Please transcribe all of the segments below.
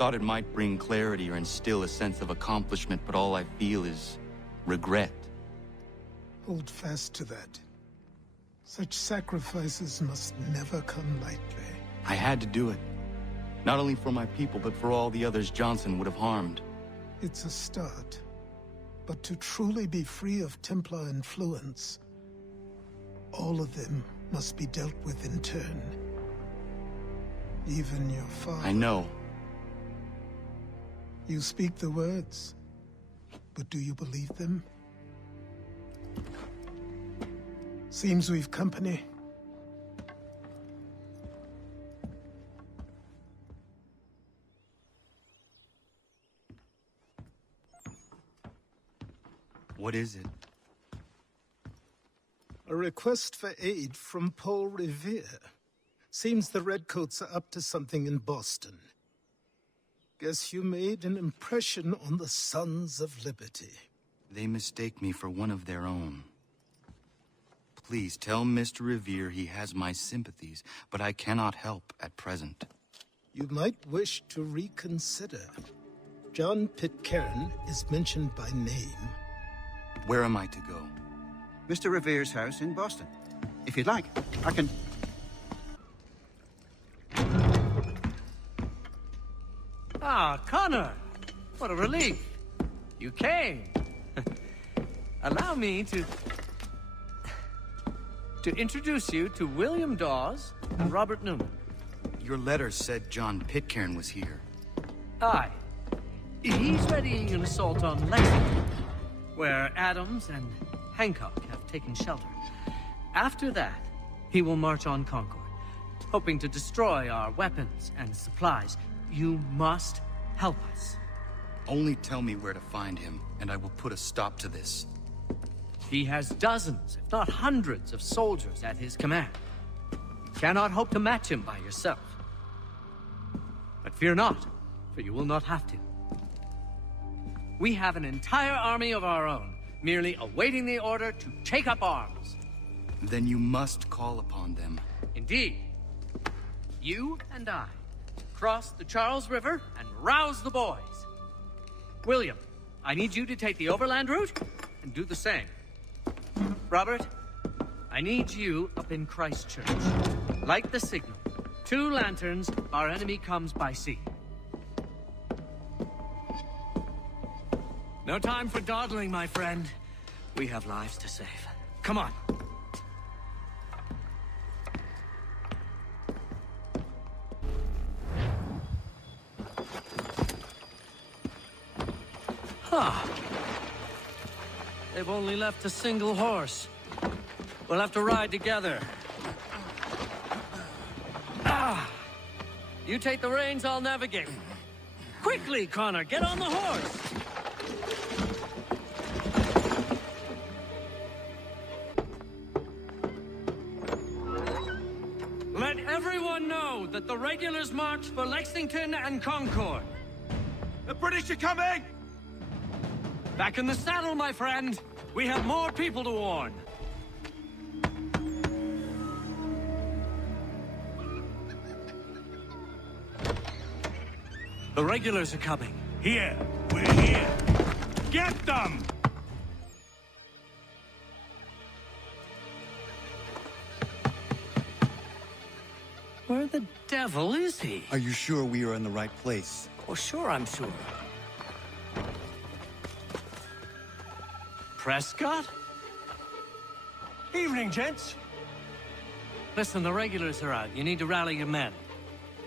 Thought it might bring clarity or instill a sense of accomplishment, but all I feel is regret. Hold fast to that. Such sacrifices must never come lightly. I had to do it. Not only for my people, but for all the others Johnson would have harmed. It's a start. But to truly be free of Templar influence, all of them must be dealt with in turn. Even your father. I know. You speak the words, but do you believe them? Seems we've company. What is it? A request for aid from Paul Revere. Seems the Redcoats are up to something in Boston. Guess you made an impression on the Sons of Liberty. They mistake me for one of their own. Please tell Mr. Revere he has my sympathies, but I cannot help at present. You might wish to reconsider. John Pitcairn is mentioned by name. Where am I to go? Mr. Revere's house in Boston. If you'd like, I can... Ah, Connor! What a relief. You came. Allow me to introduce you to William Dawes and Robert Newman. Your letter said John Pitcairn was here. Aye. He's readying an assault on Lexington, where Adams and Hancock have taken shelter. After that, he will march on Concord, hoping to destroy our weapons and supplies. You must help us. Only tell me where to find him, and I will put a stop to this. He has dozens, if not hundreds, of soldiers at his command. You cannot hope to match him by yourself. But fear not, for you will not have to. We have an entire army of our own, merely awaiting the order to take up arms. Then you must call upon them. Indeed. You and I cross the Charles River and rouse the boys. William, I need you to take the overland route and do the same. Robert, I need you up in Christchurch. Light the signal. 2 lanterns, our enemy comes by sea. No time for dawdling, my friend. We have lives to save. Come on. Huh. They've only left a single horse. We'll have to ride together. You take the reins, I'll navigate. Quickly, Connor, get on the horse! Let everyone know that the regulars march for Lexington and Concord. The British are coming! Back in the saddle, my friend. We have more people to warn. The regulars are coming. Here! We're here! Get them! Where the devil is he? Are you sure we are in the right place? Oh, sure, I'm sure. Prescott? Evening, gents. Listen, the regulars are out. You need to rally your men.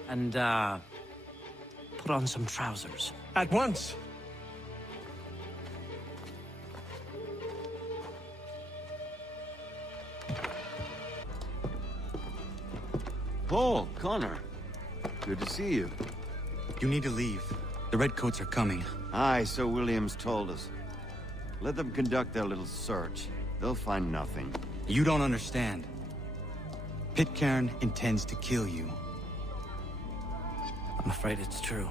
And, put on some trousers. At once. Paul, Connor. Good to see you. You need to leave. The Redcoats are coming. Aye, so Williams told us. Let them conduct their little search. They'll find nothing. You don't understand. Pitcairn intends to kill you. I'm afraid it's true.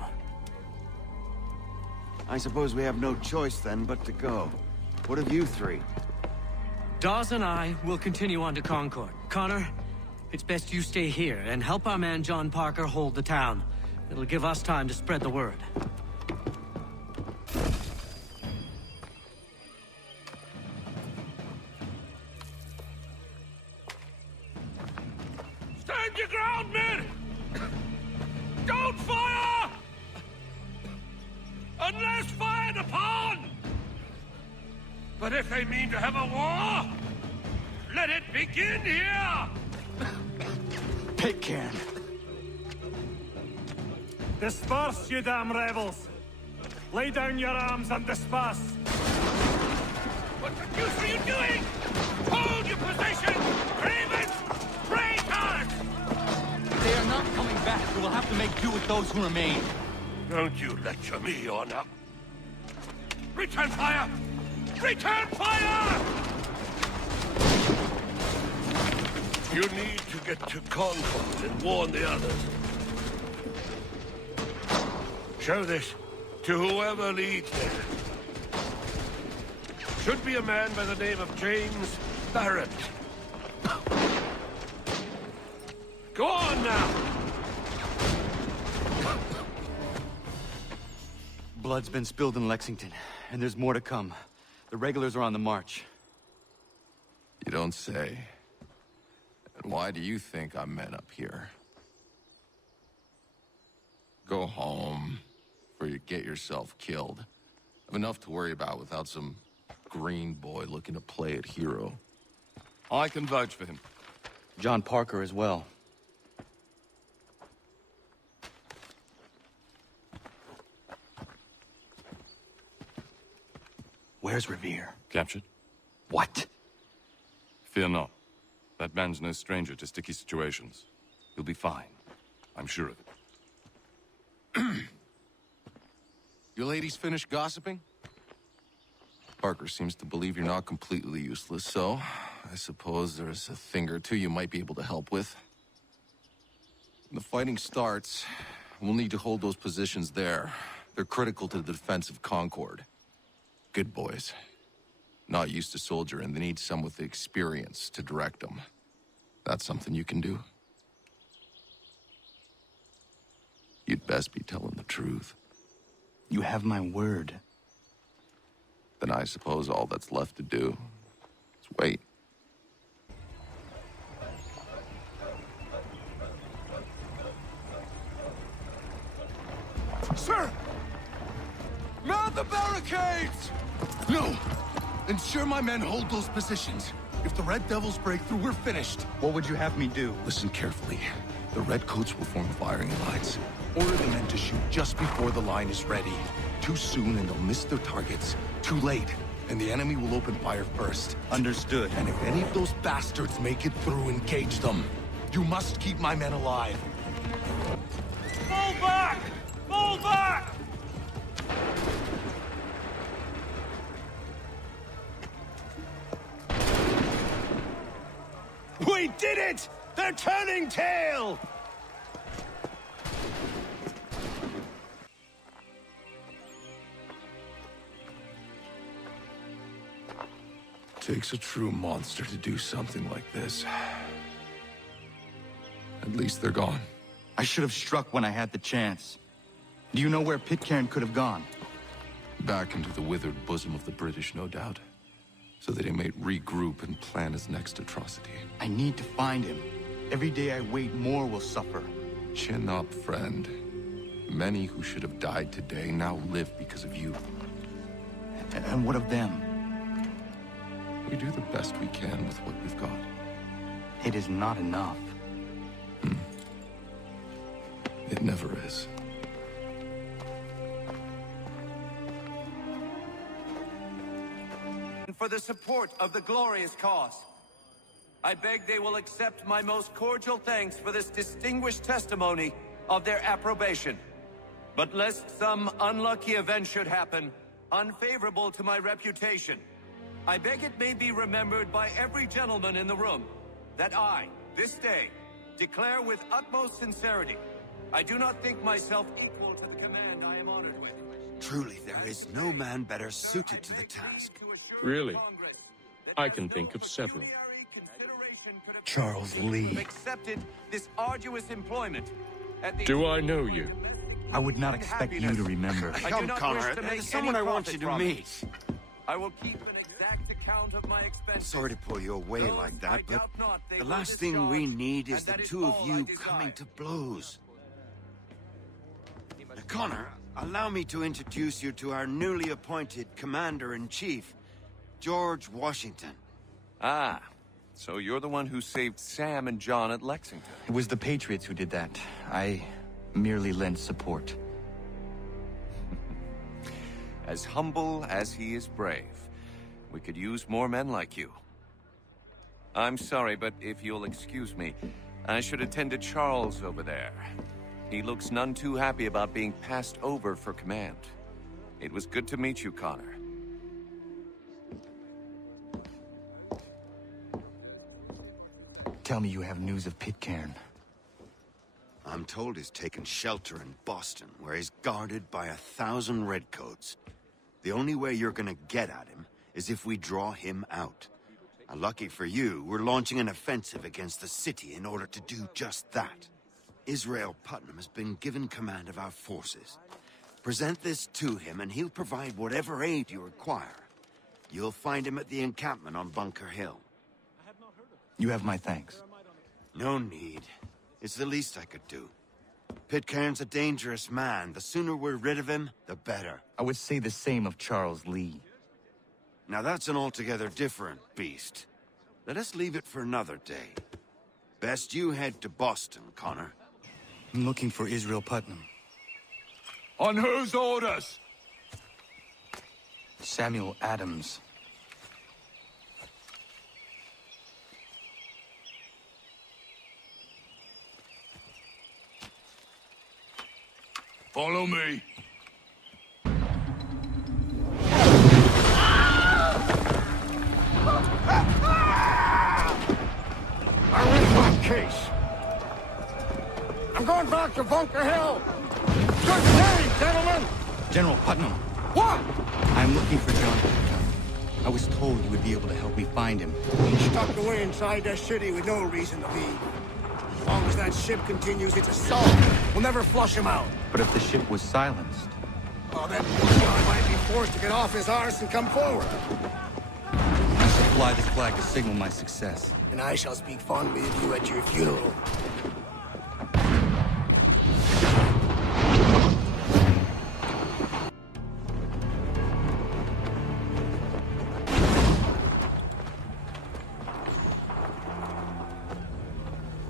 I suppose we have no choice then but to go. What of you 3? Dawes and I will continue on to Concord. Connor, it's best you stay here and help our man John Parker hold the town It'll give us time to spread the word. Stand your ground, men! Don't fire! Unless fired upon! But if they mean to have a war, let it begin here! Pitcairn! Disperse, you damn rebels! Lay down your arms and disperse! What the deuce are you doing? Hold your position! Ravens! Traitors! They are not coming back. We will have to make do with those who remain. Don't you lecture me on up. Return fire! Return fire! You need to get to Concord and warn the others. Show this to whoever leads there. Should be a man by the name of James Barrett. Go on now! Blood's been spilled in Lexington, and there's more to come. The regulars are on the march. You don't say. And why do you think I'm men up here? Go home, or you get yourself killed. I've enough to worry about without some green boy looking to play at hero. I can vouch for him. John Parker as well. Where's Revere? Captured? What? Fear not. That man's no stranger to sticky situations. He'll be fine. I'm sure of it. You ladies finished gossiping? Parker seems to believe you're not completely useless, so I suppose there's a thing or two you might be able to help with. When the fighting starts, we'll need to hold those positions there. They're critical to the defense of Concord. Good boys. Not used to soldiering, they need some with the experience to direct them. That's something you can do? You'd best be telling the truth. You have my word. Then I suppose all that's left to do is wait. Sir! Mount the barricades! No! Ensure my men hold those positions. If the Red Devils break through, we're finished. What would you have me do? Listen carefully. The Redcoats will form firing lines. Order the men to shoot just before the line is ready. Too soon and they'll miss their targets. Too late, and the enemy will open fire first. Understood. And if any of those bastards make it through, engage them. You must keep my men alive. Fall back! Fall back! We did it! They're turning tail! Takes a true monster to do something like this. At least they're gone. I should have struck when I had the chance. Do you know where Pitcairn could have gone? Back into the withered bosom of the British, no doubt. So that he may regroup and plan his next atrocity. I need to find him. Every day I wait, more will suffer. Chin up, friend. Many who should have died today now live because of you. And what of them? We do the best we can with what we've got. It is not enough. It never is. For the support of the glorious cause. I beg they will accept my most cordial thanks for this distinguished testimony of their approbation. But lest some unlucky event should happen, unfavorable to my reputation, I beg it may be remembered by every gentleman in the room that I, this day, declare with utmost sincerity, I do not think myself equal to the command I am honored with. Truly, there is no man better suited to the task. Really? I can think of several. Charles Lee accepted this arduous employment at the Do I know you? I would not expect you to remember. I do Come, not Connor, wish to make there's someone any I want profit you to from meet. it. I will keep an exact account of my expenses. Sorry to pull you away Those like I that, but doubt not they the will last thing we discharge, need is and the that is two of all you I desire. coming to blows. Connor, allow me to introduce you to our newly appointed Commander-in-Chief, George Washington. Ah, so you're the one who saved Sam and John at Lexington. It was the Patriots who did that. I merely lent support. As humble as he is brave. We could use more men like you. I'm sorry, but if you'll excuse me, I should attend to Charles over there. He looks none too happy about being passed over for command. It was good to meet you, Connor. Tell me you have news of Pitcairn. I'm told he's taken shelter in Boston, where he's guarded by 1,000 redcoats. The only way you're gonna get at him is if we draw him out. And lucky for you, we're launching an offensive against the city in order to do just that. Israel Putnam has been given command of our forces. Present this to him and he'll provide whatever aid you require. You'll find him at the encampment on Bunker Hill. You have my thanks. No need. It's the least I could do. Pitcairn's a dangerous man. The sooner we're rid of him, the better. I would say the same of Charles Lee. Now that's an altogether different beast. Let us leave it for another day. Best you head to Boston, Connor. I'm looking for Israel Putnam. On whose orders? Samuel Adams. Follow me. I win my case. I'm going back to Bunker Hill. Good day, gentlemen. General Putnam. What? I'm looking for John Pitcairn. I was told you would be able to help me find him. He's stuck away inside that city with no reason to leave. As long as that ship continues its assault, we'll never flush him out. But if the ship was silenced... Well, then John might be forced to get off his arse and come forward. I shall fly the flag to signal my success. And I shall speak fondly of you at your funeral.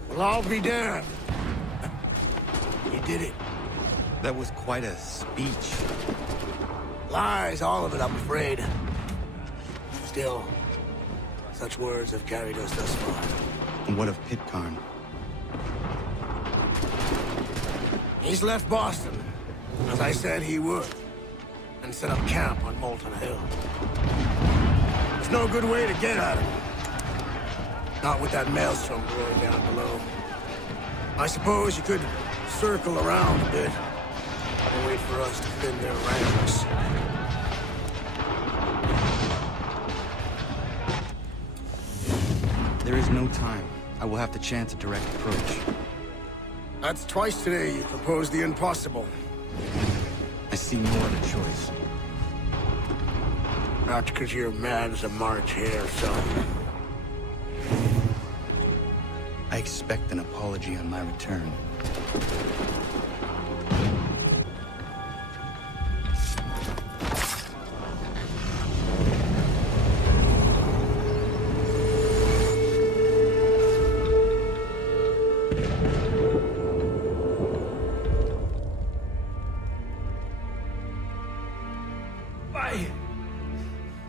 Well, I'll be damned. You did it. That was quite a speech. Lies, all of it, I'm afraid. Still, such words have carried us thus far. And what of Pitcairn? He's left Boston, as I said he would, and set up camp on Molten Hill. There's no good way to get at him. Not with that maelstrom roaring down below. I suppose you could circle around a bit and wait for us to thin their ranks. There is no time. I will have to chance a direct approach. That's twice today you proposed the impossible. I see no other choice. Not because you're mad as a March hare, son. I expect an apology on my return.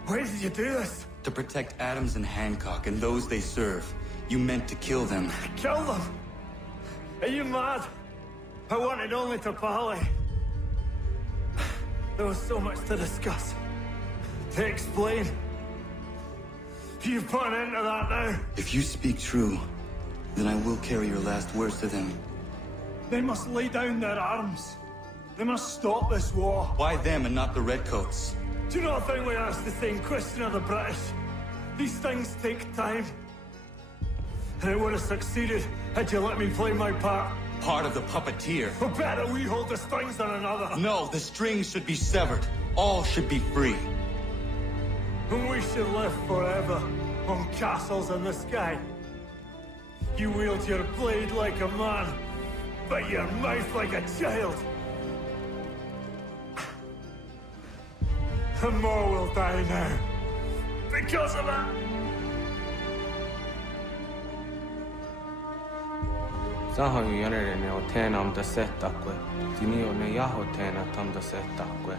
Why did you do this? To protect Adams and Hancock and those they serve, you meant to kill them. Kill them? Are you mad? I wanted only to parley. There was so much to discuss, to explain. You've put an end to that now. If you speak true, then I will carry your last words to them. They must lay down their arms. They must stop this war. Why them and not the Redcoats? Do you not think we asked the same question of the British? These things take time. And it would have succeeded had you let me play my part. part of the puppeteer. But better we hold the strings than another. No, the strings should be severed. All should be free. And we should live forever on castles in the sky. You wield your blade like a man, but your mouth like a child. And more will die now. Because of it. Sahoin järjeni o teenam da setakwe. Tini o ne jaho teena tam da setakwe.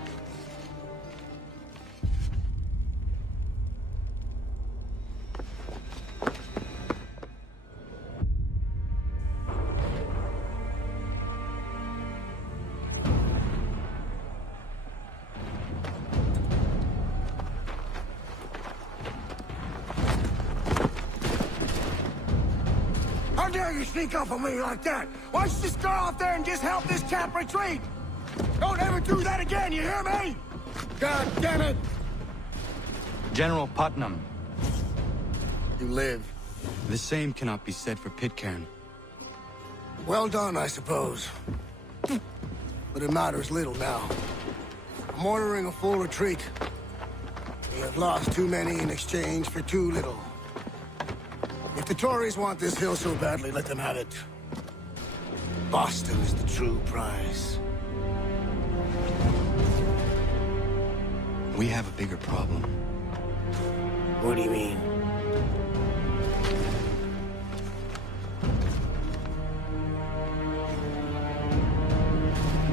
How dare you sneak up on me like that? Why don't you just go out there and just help this camp retreat? Don't ever do that again, you hear me? God damn it! General Putnam. You live. The same cannot be said for Pitcairn. Well done, I suppose. But it matters little now. I'm ordering a full retreat. We have lost too many in exchange for too little. If the Tories want this hill so badly, let them have it. Boston is the true prize. We have a bigger problem. What do you mean?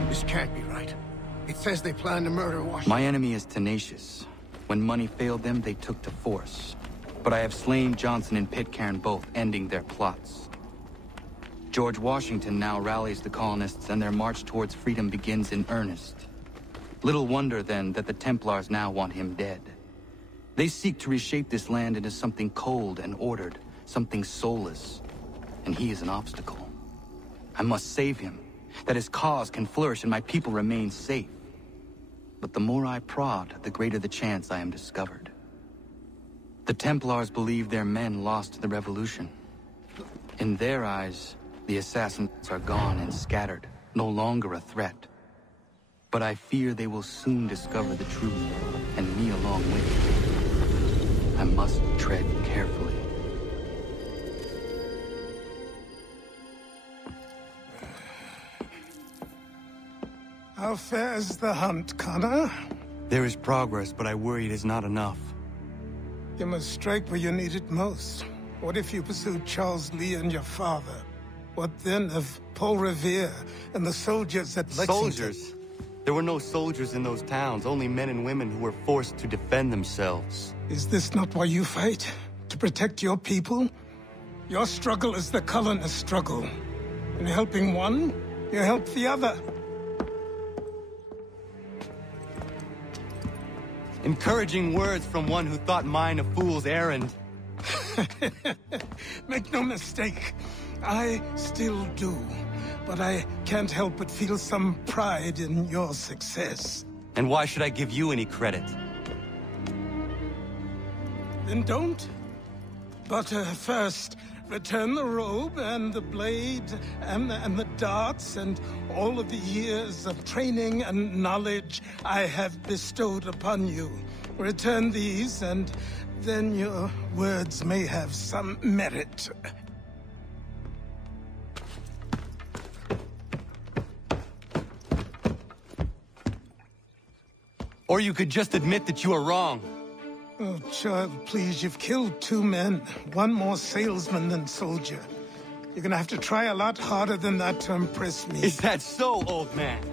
This can't be right. It says they plan to murder Washington. My enemy is tenacious. When money failed them, they took to force. But I have slain Johnson and Pitcairn both, ending their plots. George Washington now rallies the colonists, and their march towards freedom begins in earnest. Little wonder, then, that the Templars now want him dead. They seek to reshape this land into something cold and ordered, something soulless. And he is an obstacle. I must save him, that his cause can flourish and my people remain safe. But the more I prod, the greater the chance I am discovered. The Templars believe their men lost the revolution. In their eyes, the assassins are gone and scattered, no longer a threat. But I fear they will soon discover the truth, and me along with them. I must tread carefully. How fares the hunt, Connor? There is progress, but I worry it is not enough. You must strike where you need it most. What if you pursued Charles Lee and your father? What then of Paul Revere and the soldiers at Lexington? Soldiers? There were no soldiers in those towns, only men and women who were forced to defend themselves. Is this not why you fight? To protect your people? Your struggle is the colonist struggle. In helping one, you help the other. Encouraging words from one who thought mine a fool's errand. Make no mistake, I still do. But I can't help but feel some pride in your success. And why should I give you any credit? Then don't. But first, return the robe and the blade and the darts and all of the years of training and knowledge I have bestowed upon you. Return these, and then your words may have some merit. Or you could just admit that you are wrong. Oh, child, please, you've killed 2 men. One more salesman than soldier. You're gonna have to try a lot harder than that to impress me. Is that so, old man?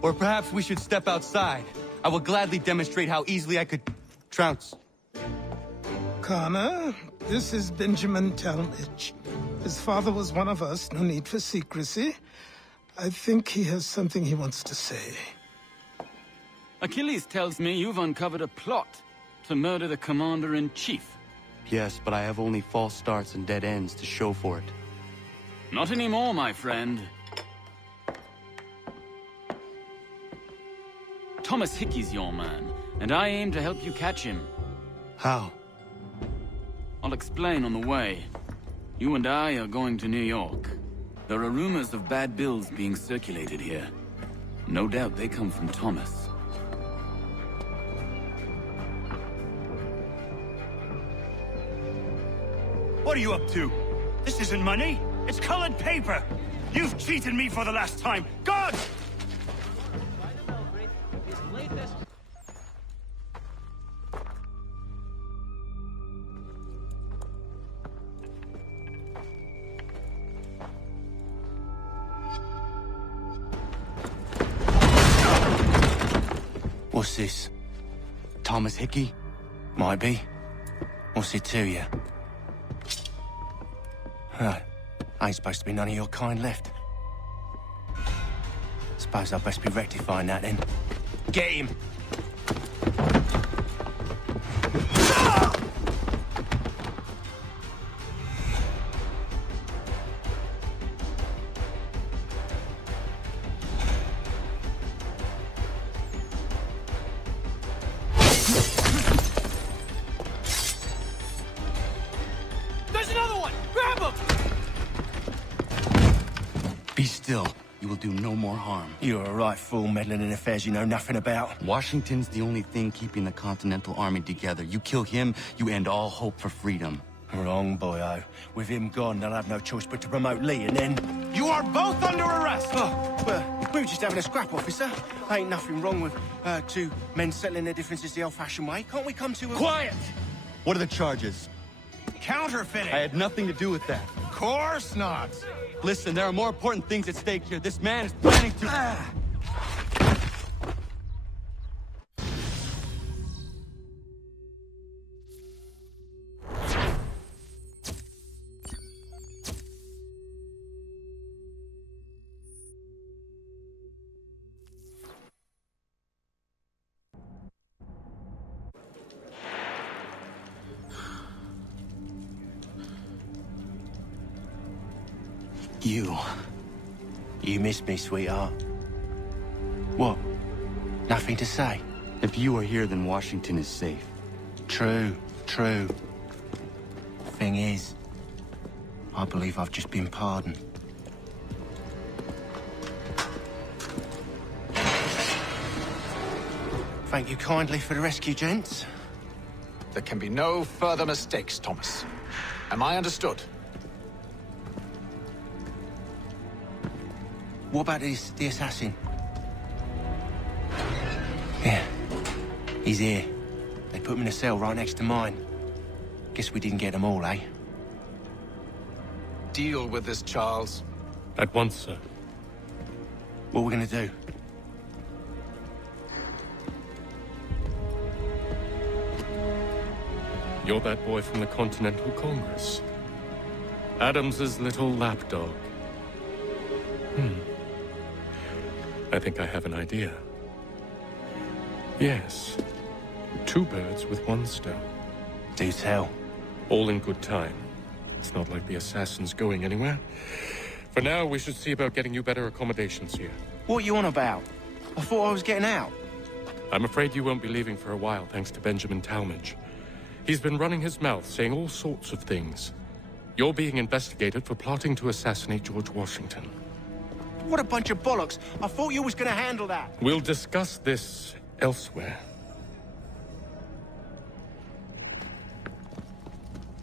Or perhaps we should step outside. I will gladly demonstrate how easily I could trounce. Connor, this is Benjamin Talmadge. His father was one of us, no need for secrecy. I think he has something he wants to say. Achilles tells me you've uncovered a plot to murder the commander-in-chief. Yes, but I have only false starts and dead ends to show for it. Not anymore, my friend. Thomas Hickey's your man, and I aim to help you catch him. How? I'll explain on the way. You and I are going to New York. There are rumors of bad bills being circulated here. No doubt they come from Thomas. What are you up to? This isn't money. It's colored paper. You've cheated me for the last time. God! What's this? Thomas Hickey? Might be. What's it to you? Ain't supposed to be none of your kind left. Suppose I best be rectifying that then. Get him! Be still. You will do no more harm. You're a right fool meddling in affairs you know nothing about. Washington's the only thing keeping the Continental Army together. You kill him, you end all hope for freedom. Wrong, boyo. With him gone, they'll have no choice but to promote Lee, and then... You are both under arrest! Oh, well, we were just having a scrap, officer. Ain't nothing wrong with two men settling their differences the old-fashioned way. Can't we come to a... Quiet! What are the charges? Counterfeiting! I had nothing to do with that. Of course not! Listen, there are more important things at stake here. This man is planning to... You missed me, sweetheart. What? Nothing to say? If you are here, then Washington is safe. True. Thing is, I believe I've just been pardoned. Thank you kindly for the rescue, gents. There can be no further mistakes, Thomas. Am I understood? What about the assassin? Yeah, he's here. They put him in a cell right next to mine. Guess we didn't get them all, eh? Deal with this, Charles. At once, sir. What are we gonna do? You're that boy from the Continental Congress. Adams's little lapdog. I think I have an idea. Yes. 2 birds with 1 stone. Do tell. All in good time. It's not like the assassin's going anywhere. For now, we should see about getting you better accommodations here. What are you on about? I thought I was getting out. I'm afraid you won't be leaving for a while, thanks to Benjamin Talmadge. He's been running his mouth, saying all sorts of things. You're being investigated for plotting to assassinate George Washington. What a bunch of bollocks. I thought you was gonna handle that. We'll discuss this elsewhere.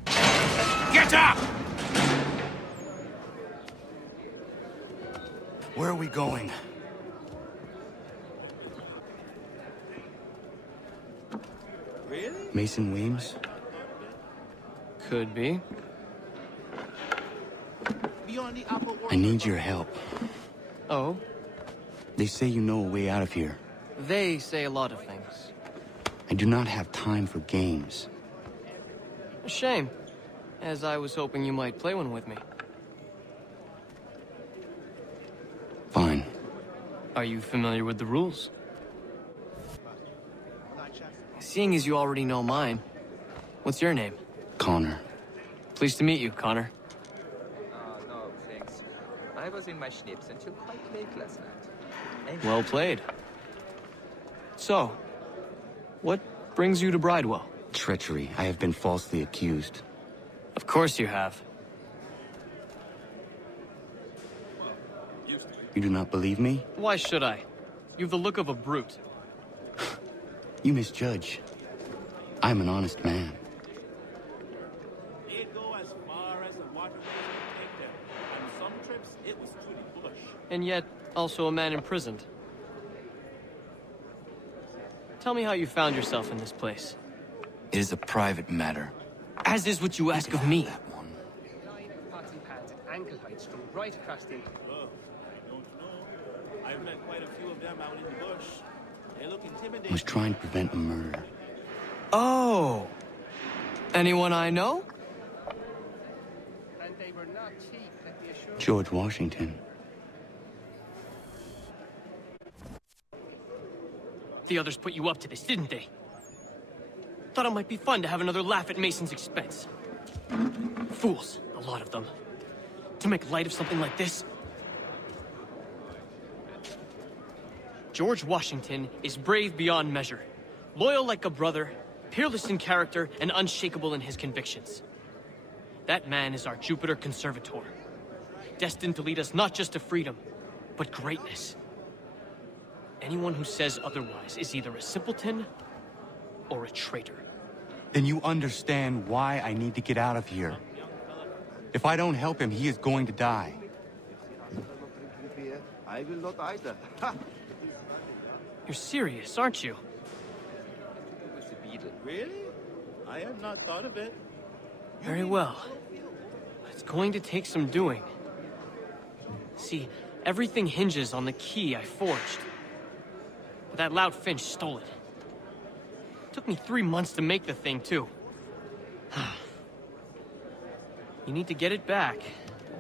Get up! Where are we going? Really? Mason Weems? Could be. I need your help. Oh? They say you know a way out of here. They say a lot of things. I do not have time for games. A shame, as I was hoping you might play one with me. Fine. Are you familiar with the rules? Seeing as you already know mine, what's your name? Connor. Pleased to meet you, Connor. No, thanks. I was in my schnips until quite late last night. Well played. So, what brings you to Bridewell? Treachery. I have been falsely accused. Of course you have. You do not believe me? Why should I? You've the look of a brute. You misjudge. I'm an honest man. They go as far as the waterways will take them. On some trips, it was through the bush. And yet, also a man imprisoned. Tell me how you found yourself in this place. It is a private matter. As is what you ask of me. Ankle heights from right across the... Oh, I don't know. I've met quite a few of them out in the bush. They look intimidating. I was trying to prevent a murder. Oh! Anyone I know? And they were not cheap, let me assure you. George Washington. The others put you up to this, didn't they? Thought it might be fun to have another laugh at Mason's expense. Fools, a lot of them. To make light of something like this? George Washington is brave beyond measure, loyal like a brother, peerless in character, and unshakable in his convictions. That man is our Jupiter Conservator, destined to lead us not just to freedom, but greatness. Anyone who says otherwise is either a simpleton or a traitor. Then you understand why I need to get out of here. If I don't help him, he is going to die. I will not either. You're serious, aren't you? Really? I had not thought of it. Very well. It's going to take some doing. See, everything hinges on the key I forged. But that loud Finch stole it. Took me 3 months to make the thing, too. You need to get it back,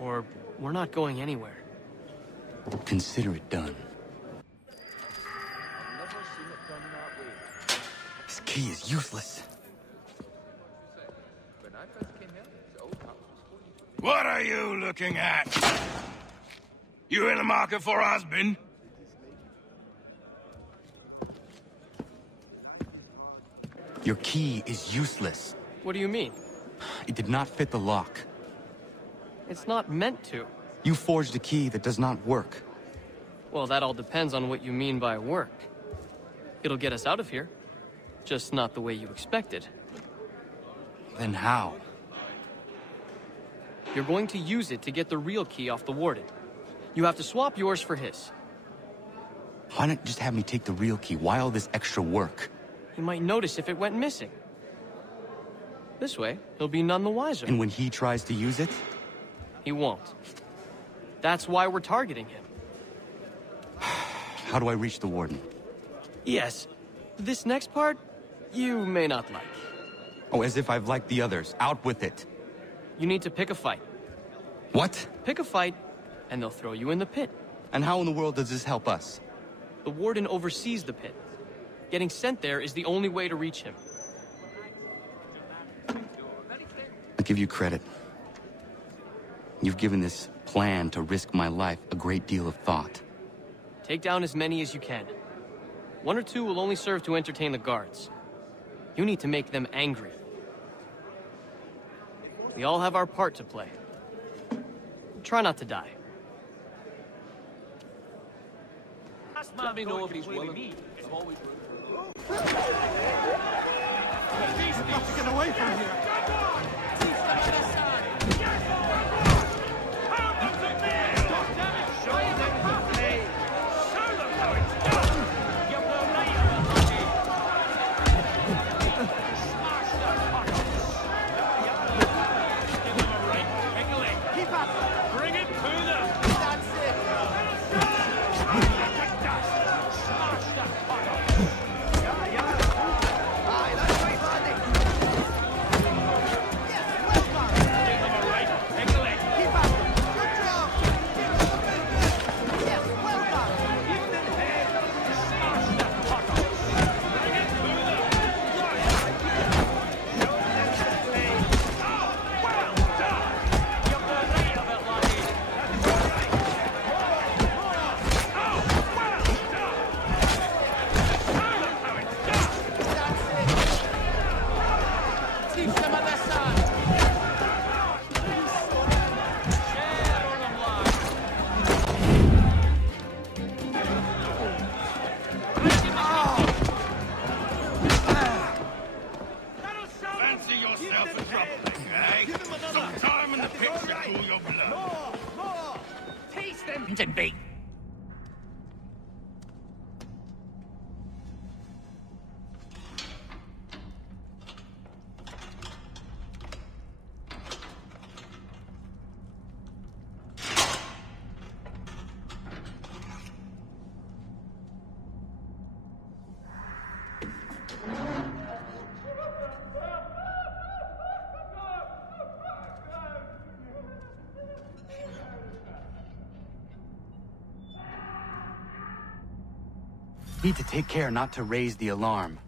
or we're not going anywhere. Consider it done. This key is useless. What are you looking at? You in the market for a husband? Your key is useless. What do you mean? It did not fit the lock. It's not meant to. You forged a key that does not work. Well, that all depends on what you mean by work. It'll get us out of here. Just not the way you expected. Then how? You're going to use it to get the real key off the warden. You have to swap yours for his. Why not just have me take the real key? Why all this extra work? He might notice if it went missing. This way, he'll be none the wiser. And when he tries to use it? He won't. That's why we're targeting him. How do I reach the warden? Yes. This next part, you may not like. Oh, as if I've liked the others. Out with it. You need to pick a fight. What? Pick a fight, and they'll throw you in the pit. And how in the world does this help us? The warden oversees the pit. Getting sent there is the only way to reach him. I'll give you credit. You've given this plan to risk my life a great deal of thought. Take down as many as you can. 1 or 2 will only serve to entertain the guards. You need to make them angry. We all have our part to play. Try not to die. Let me know if he's willing. I'm always Get away from here! shouldn't be. Need to take care not to raise the alarm.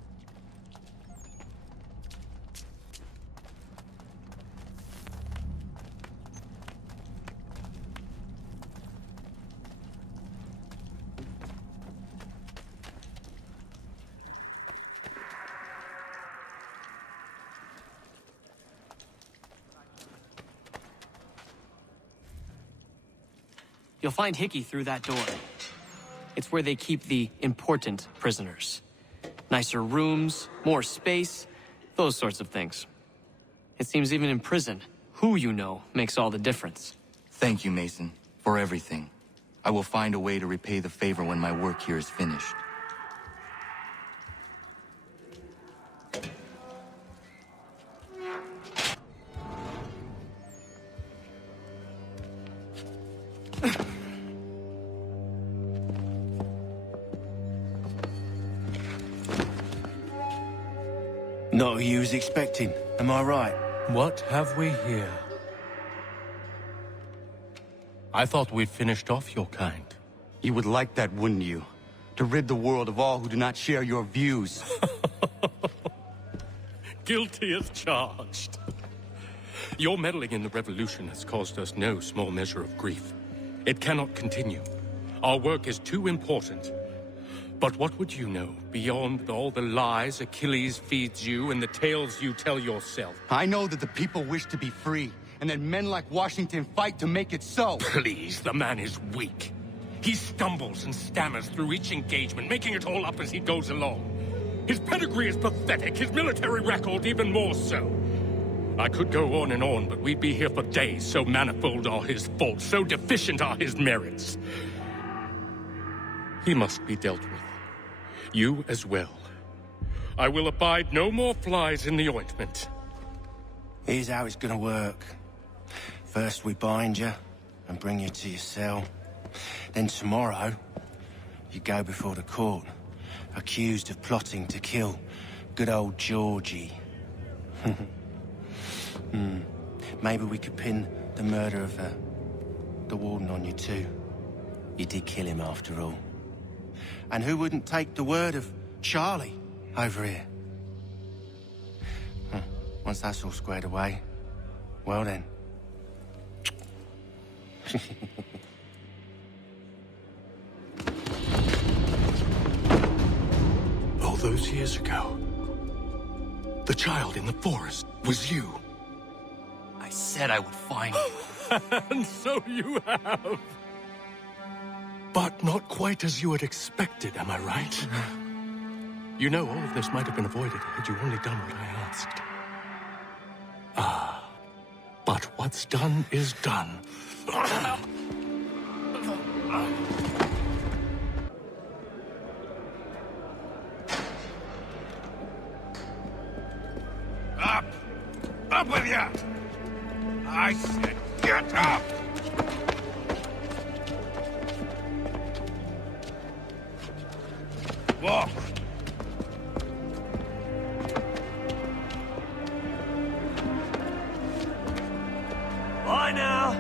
You'll find Hickey through that door. It's where they keep the important prisoners. Nicer rooms, more space, those sorts of things. It seems even in prison, who you know makes all the difference. Thank you, Mason, for everything. I will find a way to repay the favor when my work here is finished. Not who you was expecting, am I right? What have we here? I thought we'd finished off your kind. You would like that, wouldn't you? To rid the world of all who do not share your views. Guilty as charged. Your meddling in the revolution has caused us no small measure of grief. It cannot continue. Our work is too important. But what would you know beyond all the lies Achilles feeds you and the tales you tell yourself? I know that the people wish to be free, and that men like Washington fight to make it so. Please, the man is weak. He stumbles and stammers through each engagement, making it all up as he goes along. His pedigree is pathetic, his military record even more so. I could go on and on, but we'd be here for days, so manifold are his faults, so deficient are his merits. He must be dealt with. You as well. I will abide no more flies in the ointment. Here's how it's gonna work. First we bind you and bring you to your cell. Then tomorrow, you go before the court, accused of plotting to kill good old Georgie. Maybe we could pin the murder of the warden on you too. You did kill him after all. And who wouldn't take the word of Charlie over here? Once that's all squared away, well then. All those years ago, the child in the forest was you. I said I would find you. And so you have. But not quite as you had expected, am I right? You know, all of this might have been avoided had you only done what I asked. But what's done is done. Up! Up with you! I said get up! Walk! Bye now!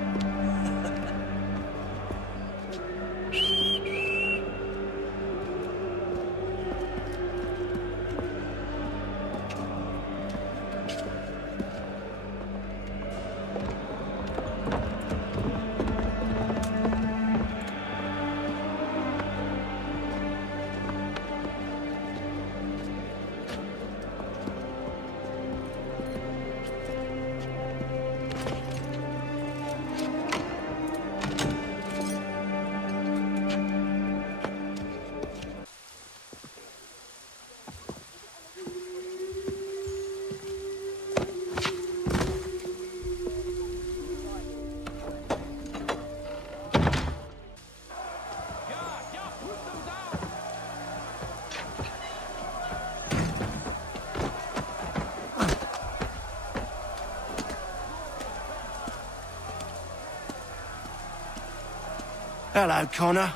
Hello, Connor.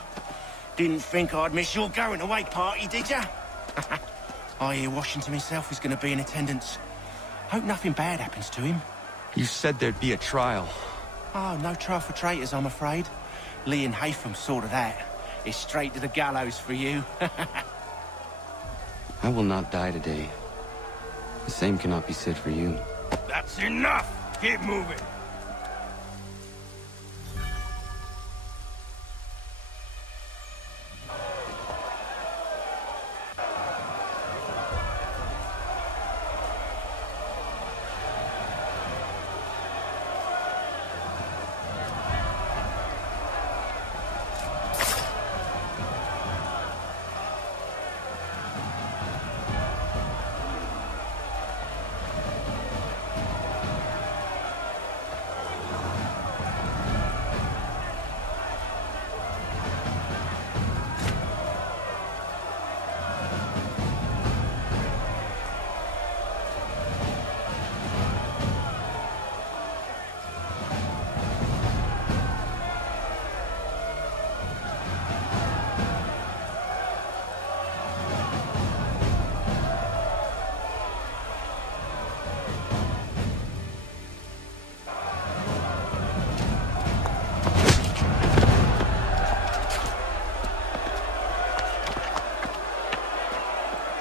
Didn't think I'd miss your going-away party, did ya? I hear Washington himself is going to be in attendance. Hope nothing bad happens to him. You said there'd be a trial. Oh, no trial for traitors, I'm afraid. Lee and Haytham sorted that. It's straight to the gallows for you. I will not die today. The same cannot be said for you. That's enough! Keep moving!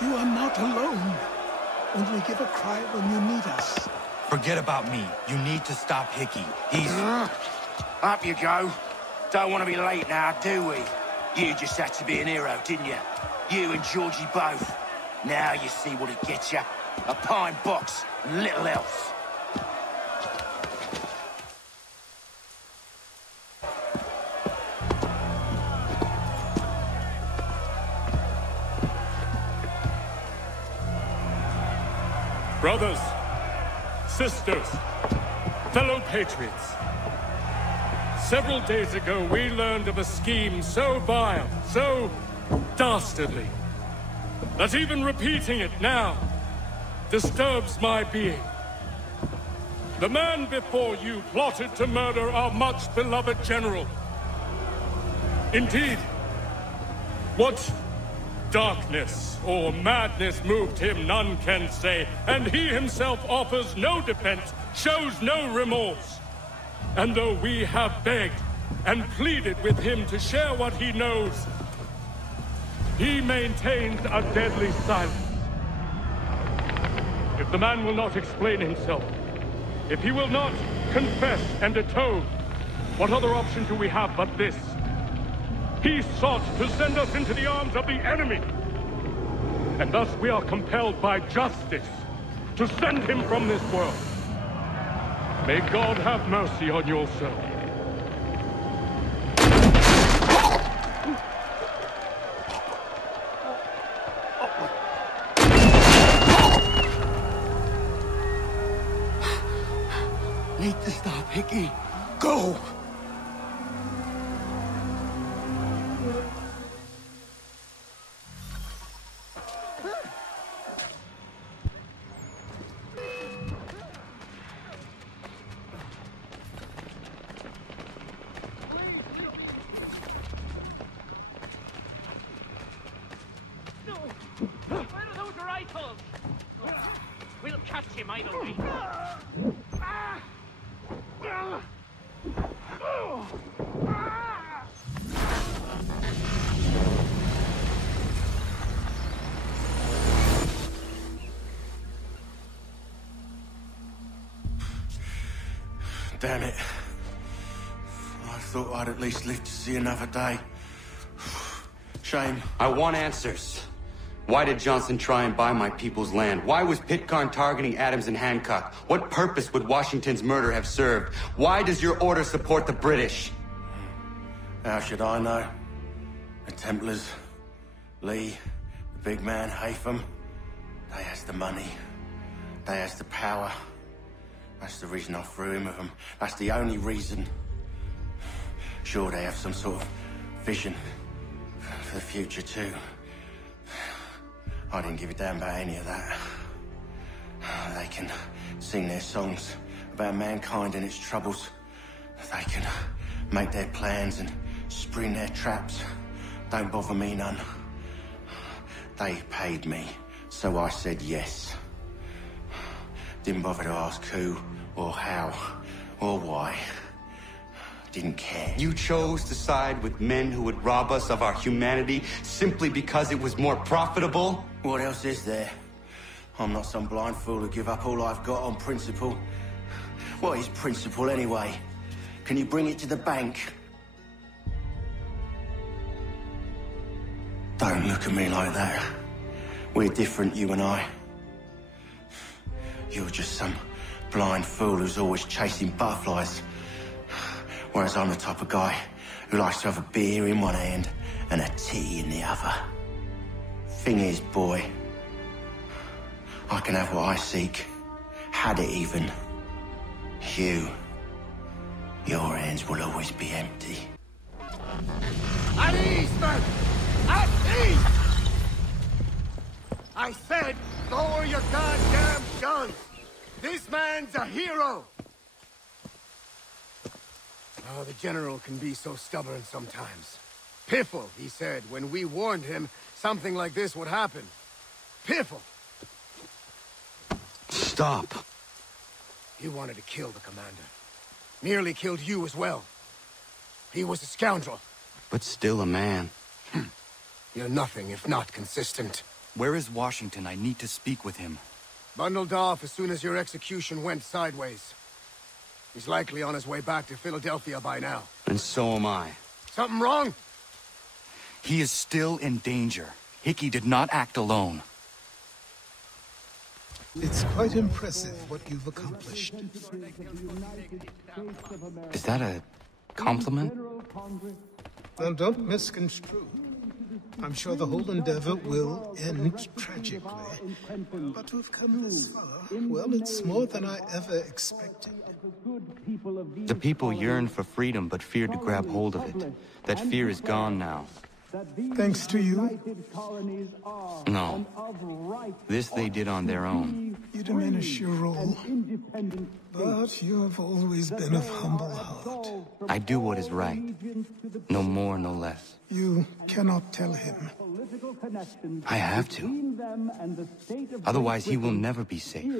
You are not alone. Only give a cry when you need us. Forget about me. You need to stop Hickey. He's... Up you go. Don't want to be late now, do we? You just had to be an hero, didn't you? You and Georgie both. Now you see what it gets you. A pine box and little else. Brothers, sisters, fellow patriots. Several days ago, we learned of a scheme so vile, so dastardly, that even repeating it now disturbs my being. The man before you plotted to murder our much-beloved general. Indeed, what darkness or madness moved him, none can say, and he himself offers no defense, shows no remorse. And though we have begged and pleaded with him to share what he knows, he maintains a deadly silence. If the man will not explain himself, if he will not confess and atone, what other option do we have but this? He sought to send us into the arms of the enemy. And thus we are compelled by justice to send him from this world. May God have mercy on your soul. Need to stop, Hickey. Go! We'll catch him either way. Damn it. I thought I'd at least live to see another day. Shame. I want answers. Why did Johnson try and buy my people's land? Why was Pitcairn targeting Adams and Hancock? What purpose would Washington's murder have served? Why does your order support the British? How should I know? The Templars, Lee, the big man, Haytham, they has the money. They has the power. That's the reason I threw him with them. That's the only reason. Sure, they have some sort of vision for the future, too. I didn't give a damn about any of that. They can sing their songs about mankind and its troubles. They can make their plans and Spring their traps. Don't bother me none. They paid me, so I said yes. Didn't bother to ask who, or how, or why. Didn't care. You chose to side with men who would rob us of our humanity simply because it was more profitable? What else is there? I'm not some blind fool who give up all I've got on principle. What is principle anyway? Can you bring it to the bank? Don't look at me like that. We're different, you and I. You're just some blind fool who's always chasing butterflies. Whereas I'm the type of guy who likes to have a beer in one hand and a tea in the other. Thing is, boy, I can have what I seek. Had it even. Your hands will always be empty. At ease, man! At ease! I said, lower your goddamn guns! This man's a hero! Oh, the General can be so stubborn sometimes. Piffle, he said, when we warned him something like this would happen. Piffle! Stop. He wanted to kill the commander. Nearly killed you as well. He was a scoundrel. But still a man. You're nothing if not consistent. Where is Washington? I need to speak with him. Bundled off as soon as your execution went sideways. He's likely on his way back to Philadelphia by now. And so am I. Something wrong? He is still in danger. Hickey did not act alone. It's quite impressive what you've accomplished. Is that a compliment? Well, don't misconstrue. I'm sure the whole endeavor will end tragically. But to have come this far, well, it's more than I ever expected. The people yearn for freedom but feared to grab hold of it. That fear is gone now. Thanks to you? No. This they did on their own. You diminish your role. But you have always been of humble heart. I do what is right. No more, no less. You cannot tell him. I have to. Otherwise, he will never be safe.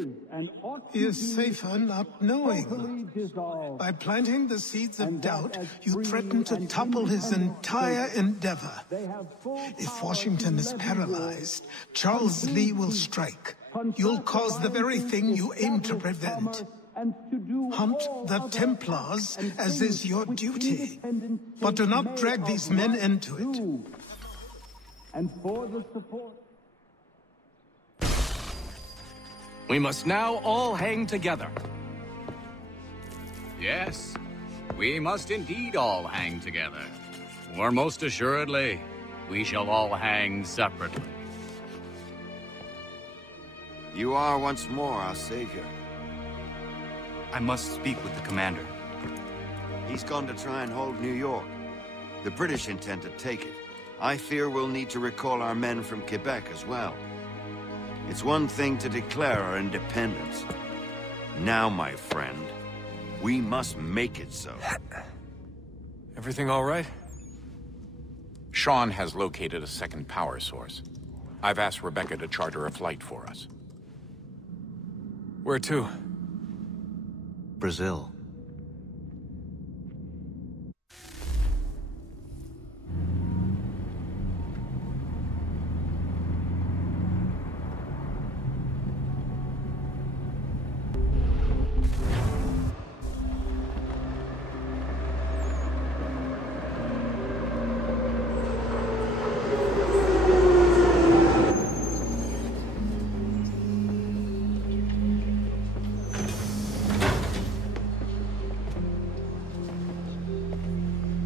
He is safer not knowing. By planting the seeds of doubt, you threaten to topple his entire endeavor. If Washington is paralyzed, Charles Lee will strike. You'll cause the very thing you aim to prevent. Hunt the Templars, as is your duty. But do not drag these men into it. And for the support. We must now all hang together. Yes, we must indeed all hang together. Or most assuredly, we shall all hang separately. You are once more our savior. I must speak with the commander. He's gone to try and hold New York. The British intend to take it. I fear we'll need to recall our men from Quebec as well. It's one thing to declare our independence. Now, my friend, we must make it so. Everything all right? Sean has located a second power source. I've asked Rebecca to charter a flight for us. Where to? Brazil.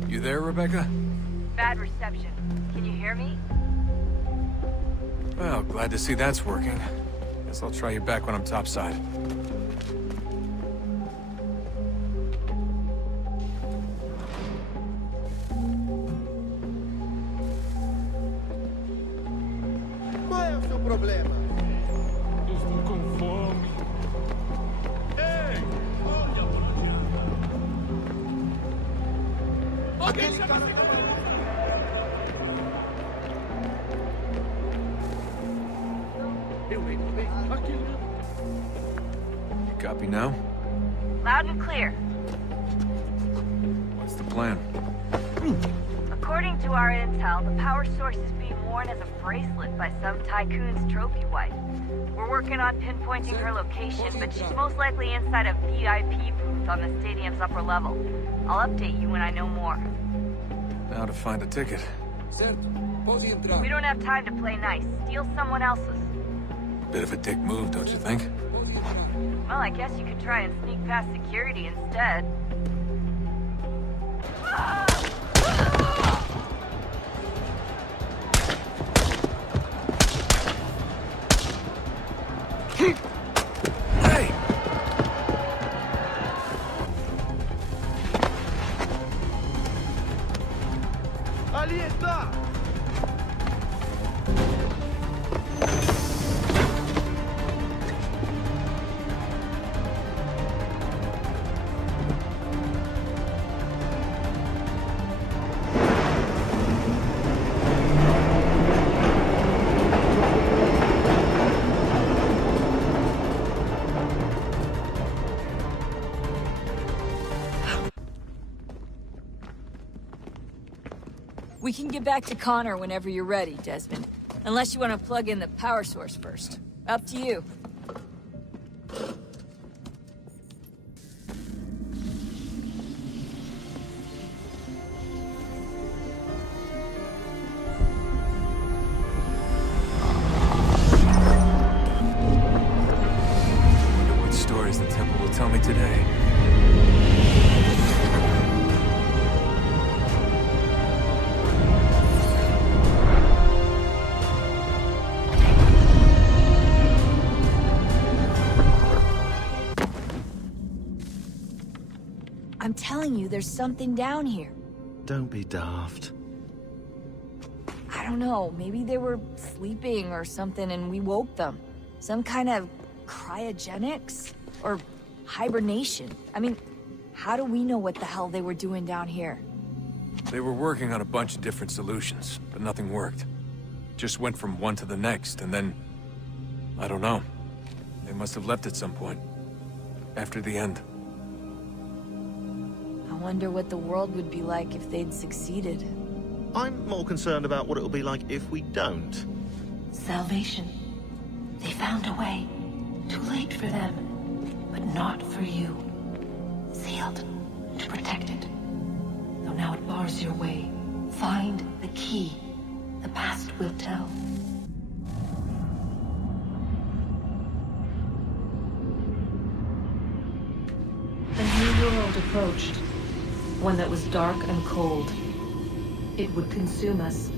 You there, Rebecca? Bad reception. Can you hear me? Well, glad to see that's working. Guess I'll try you back when I'm topside. Qual é o seu problema? Estou com fome. Ei! Olha, You copy now? Loud and clear. What's the plan? According to our intel, the power source is being worn as a bracelet by some tycoon's trophy wife. We're working on pinpointing her location, but she's most likely inside a VIP booth on the stadium's upper level. I'll update you when I know more. Now to find a ticket. We don't have time to play nice. Steal someone else's. Bit of a dick move, don't you think? Well, I guess you could try and sneak past security instead. Hey! Ali está! We can get back to Connor whenever you're ready, Desmond. Unless you want to plug in the power source first. Up to you. Wonder what stories the temple will tell me today. I'm telling you, there's something down here. Don't be daft. I don't know, maybe they were sleeping or something and we woke them. Some kind of cryogenics? Or hibernation? I mean, how do we know what the hell they were doing down here? They were working on a bunch of different solutions, but nothing worked. Just went from one to the next, and then... I don't know. They must have left at some point. After the end. I wonder what the world would be like if they'd succeeded. I'm more concerned about what it'll be like if we don't. Salvation. They found a way. Too late for them, but not for you. Sealed and protected. Though now it bars your way. Find the key. The past will tell. A new world approached. One that was dark and cold. It would consume us.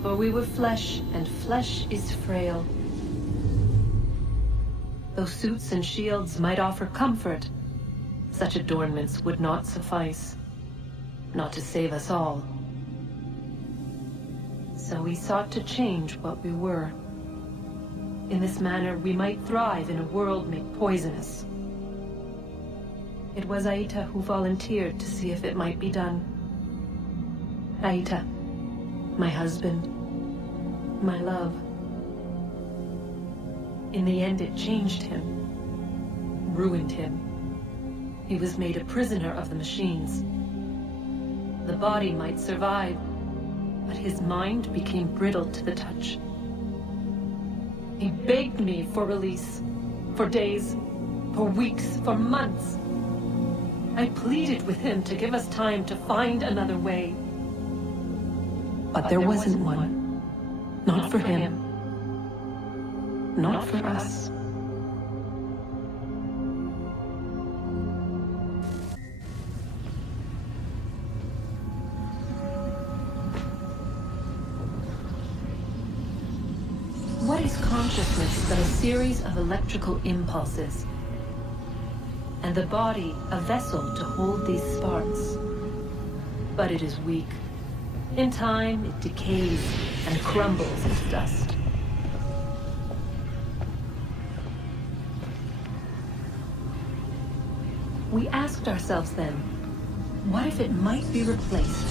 For we were flesh, and flesh is frail. Though suits and shields might offer comfort, such adornments would not suffice. Not to save us all. So we sought to change what we were. In this manner, we might thrive in a world made poisonous. It was Aita who volunteered to see if it might be done. Aita, my husband, my love. In the end, it changed him, ruined him. He was made a prisoner of the machines. The body might survive, but his mind became brittle to the touch. He begged me for release, for days, for weeks, for months. I pleaded with him to give us time to find another way. But there wasn't one. Not for him. Not for us. What is consciousness but a series of electrical impulses? And the body a vessel to hold these sparks. But it is weak. In time, it decays and crumbles into dust. We asked ourselves then, What if it might be replaced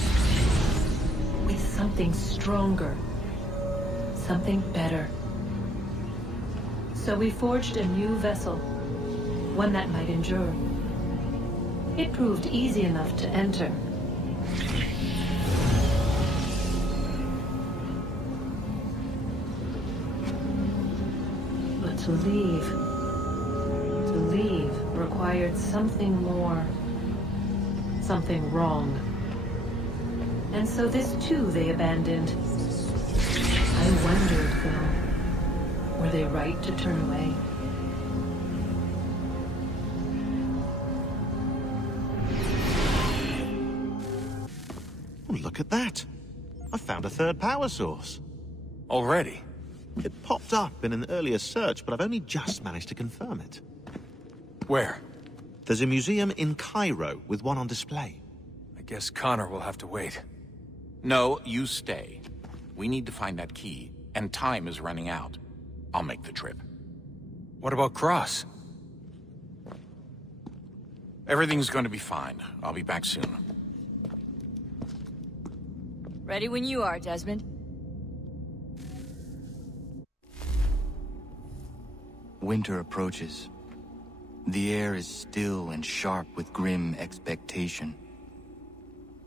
with something stronger, something better? So we forged a new vessel, one that might endure. It proved easy enough to enter. But to leave required something more, something wrong. And so this too they abandoned. I wondered, though, were they right to turn away? Oh, look at that. I found a third power source. Already? It popped up in an earlier search, but I've only just managed to confirm it. Where? There's a museum in Cairo with one on display. I guess Connor will have to wait. No, you stay. We need to find that key, and time is running out. I'll make the trip. What about Cross? Everything's going to be fine. I'll be back soon. Ready when you are, Desmond. Winter approaches. The air is still and sharp with grim expectation.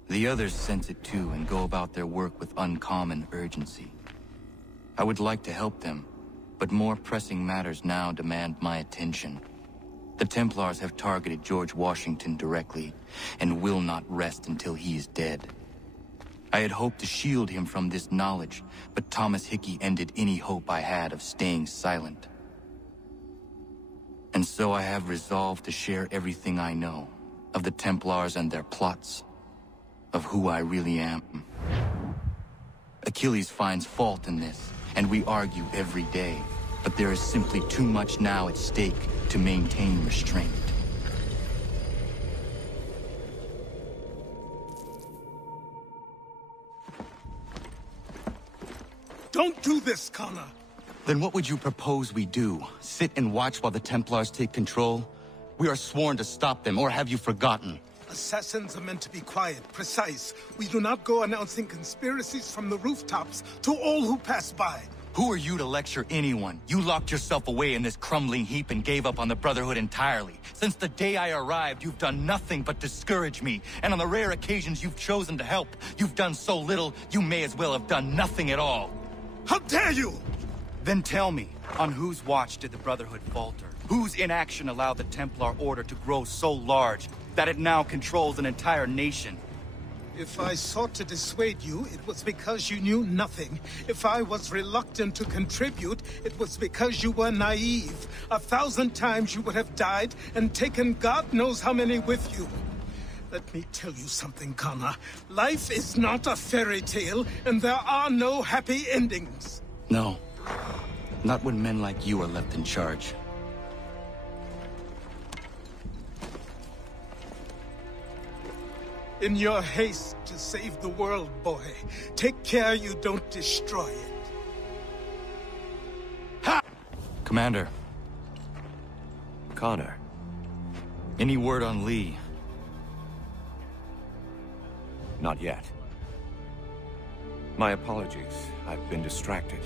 The others sense it too and go about their work with uncommon urgency. I would like to help them, but more pressing matters now demand my attention. The Templars have targeted George Washington directly, and will not rest until he is dead. I had hoped to shield him from this knowledge, but Thomas Hickey ended any hope I had of staying silent. And so I have resolved to share everything I know, of the Templars and their plots, of who I really am. Achilles finds fault in this, and we argue every day, but there is simply too much now at stake to maintain restraint. Don't do this, Connor! Then what would you propose we do? Sit and watch while the Templars take control? We are sworn to stop them, or have you forgotten? Assassins are meant to be quiet, precise. We do not go announcing conspiracies from the rooftops to all who pass by. Who are you to lecture anyone? You locked yourself away in this crumbling heap and gave up on the Brotherhood entirely. Since the day I arrived, you've done nothing but discourage me. And on the rare occasions you've chosen to help, you've done so little, you may as well have done nothing at all. How dare you! Then tell me, on whose watch did the Brotherhood falter? Whose inaction allowed the Templar Order to grow so large that it now controls an entire nation? If I sought to dissuade you, it was because you knew nothing. If I was reluctant to contribute, it was because you were naive. 1,000 times you would have died and taken God knows how many with you. Let me tell you something, Connor. Life is not a fairy tale, and there are no happy endings. No. Not when men like you are left in charge. In your haste to save the world, boy, take care you don't destroy it. Ha! Commander. Connor. Any word on Lee? Not yet. My apologies. I've been distracted.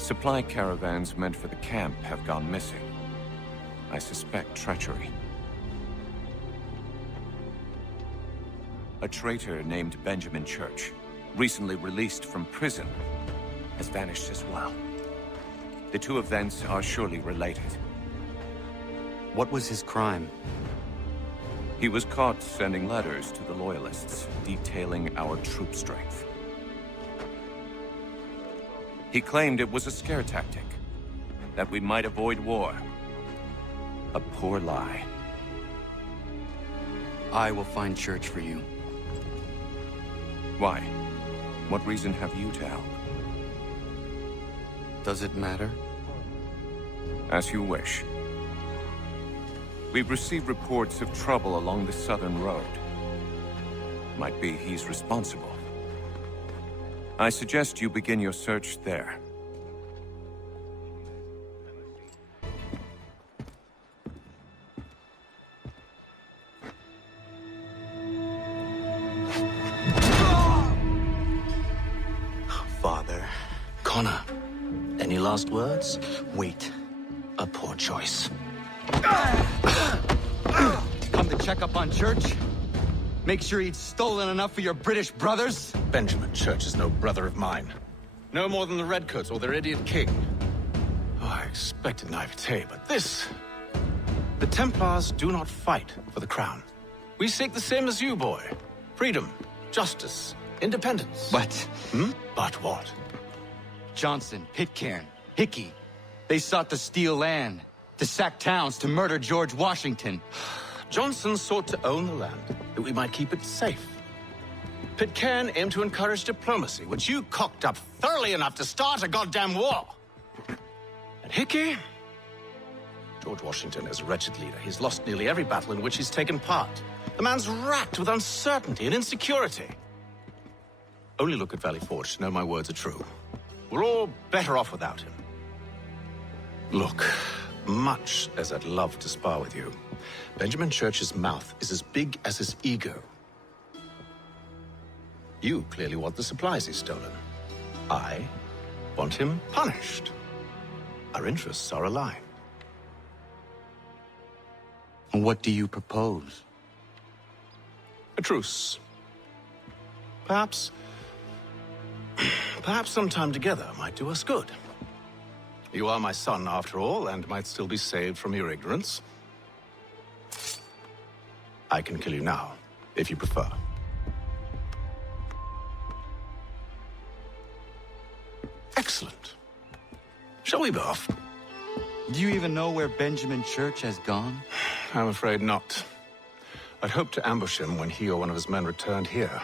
Supply caravans meant for the camp have gone missing. I suspect treachery. A traitor named Benjamin Church, recently released from prison, has vanished as well. The two events are surely related. What was his crime? He was caught sending letters to the Loyalists, detailing our troop strength. He claimed it was a scare tactic, that we might avoid war. A poor lie. I will find Church for you. Why? What reason have you to help? Does it matter? As you wish. We've received reports of trouble along the southern road. Might be he's responsible. I suggest you begin your search there. last words? Wait. A poor choice. Come to check up on Church? Make sure he'd stolen enough for your British brothers? Benjamin Church is no brother of mine. No more than the Redcoats or their idiot king. Oh, I expected naivete, but this... The Templars do not fight for the crown. We seek the same as you, boy. Freedom, justice, independence. But... But what? Johnson, Pitcairn, Hickey. They sought to steal land, to sack towns, to murder George Washington. Johnson sought to own the land, that we might keep it safe. Pitcairn aimed to encourage diplomacy, which you cocked up thoroughly enough to start a goddamn war. And Hickey? George Washington is a wretched leader. He's lost nearly every battle in which he's taken part. The man's racked with uncertainty and insecurity. Only look at Valley Forge to know my words are true. We're all better off without him. Look, much as I'd love to spar with you, Benjamin Church's mouth is as big as his ego. You clearly want the supplies he's stolen. I want him punished. Our interests are aligned. What do you propose? A truce. Perhaps some time together might do us good. You are my son, after all, and might still be saved from your ignorance. I can kill you now, if you prefer. Excellent. Shall we be off? Do you even know where Benjamin Church has gone? I'm afraid not. I'd hoped to ambush him when he or one of his men returned here.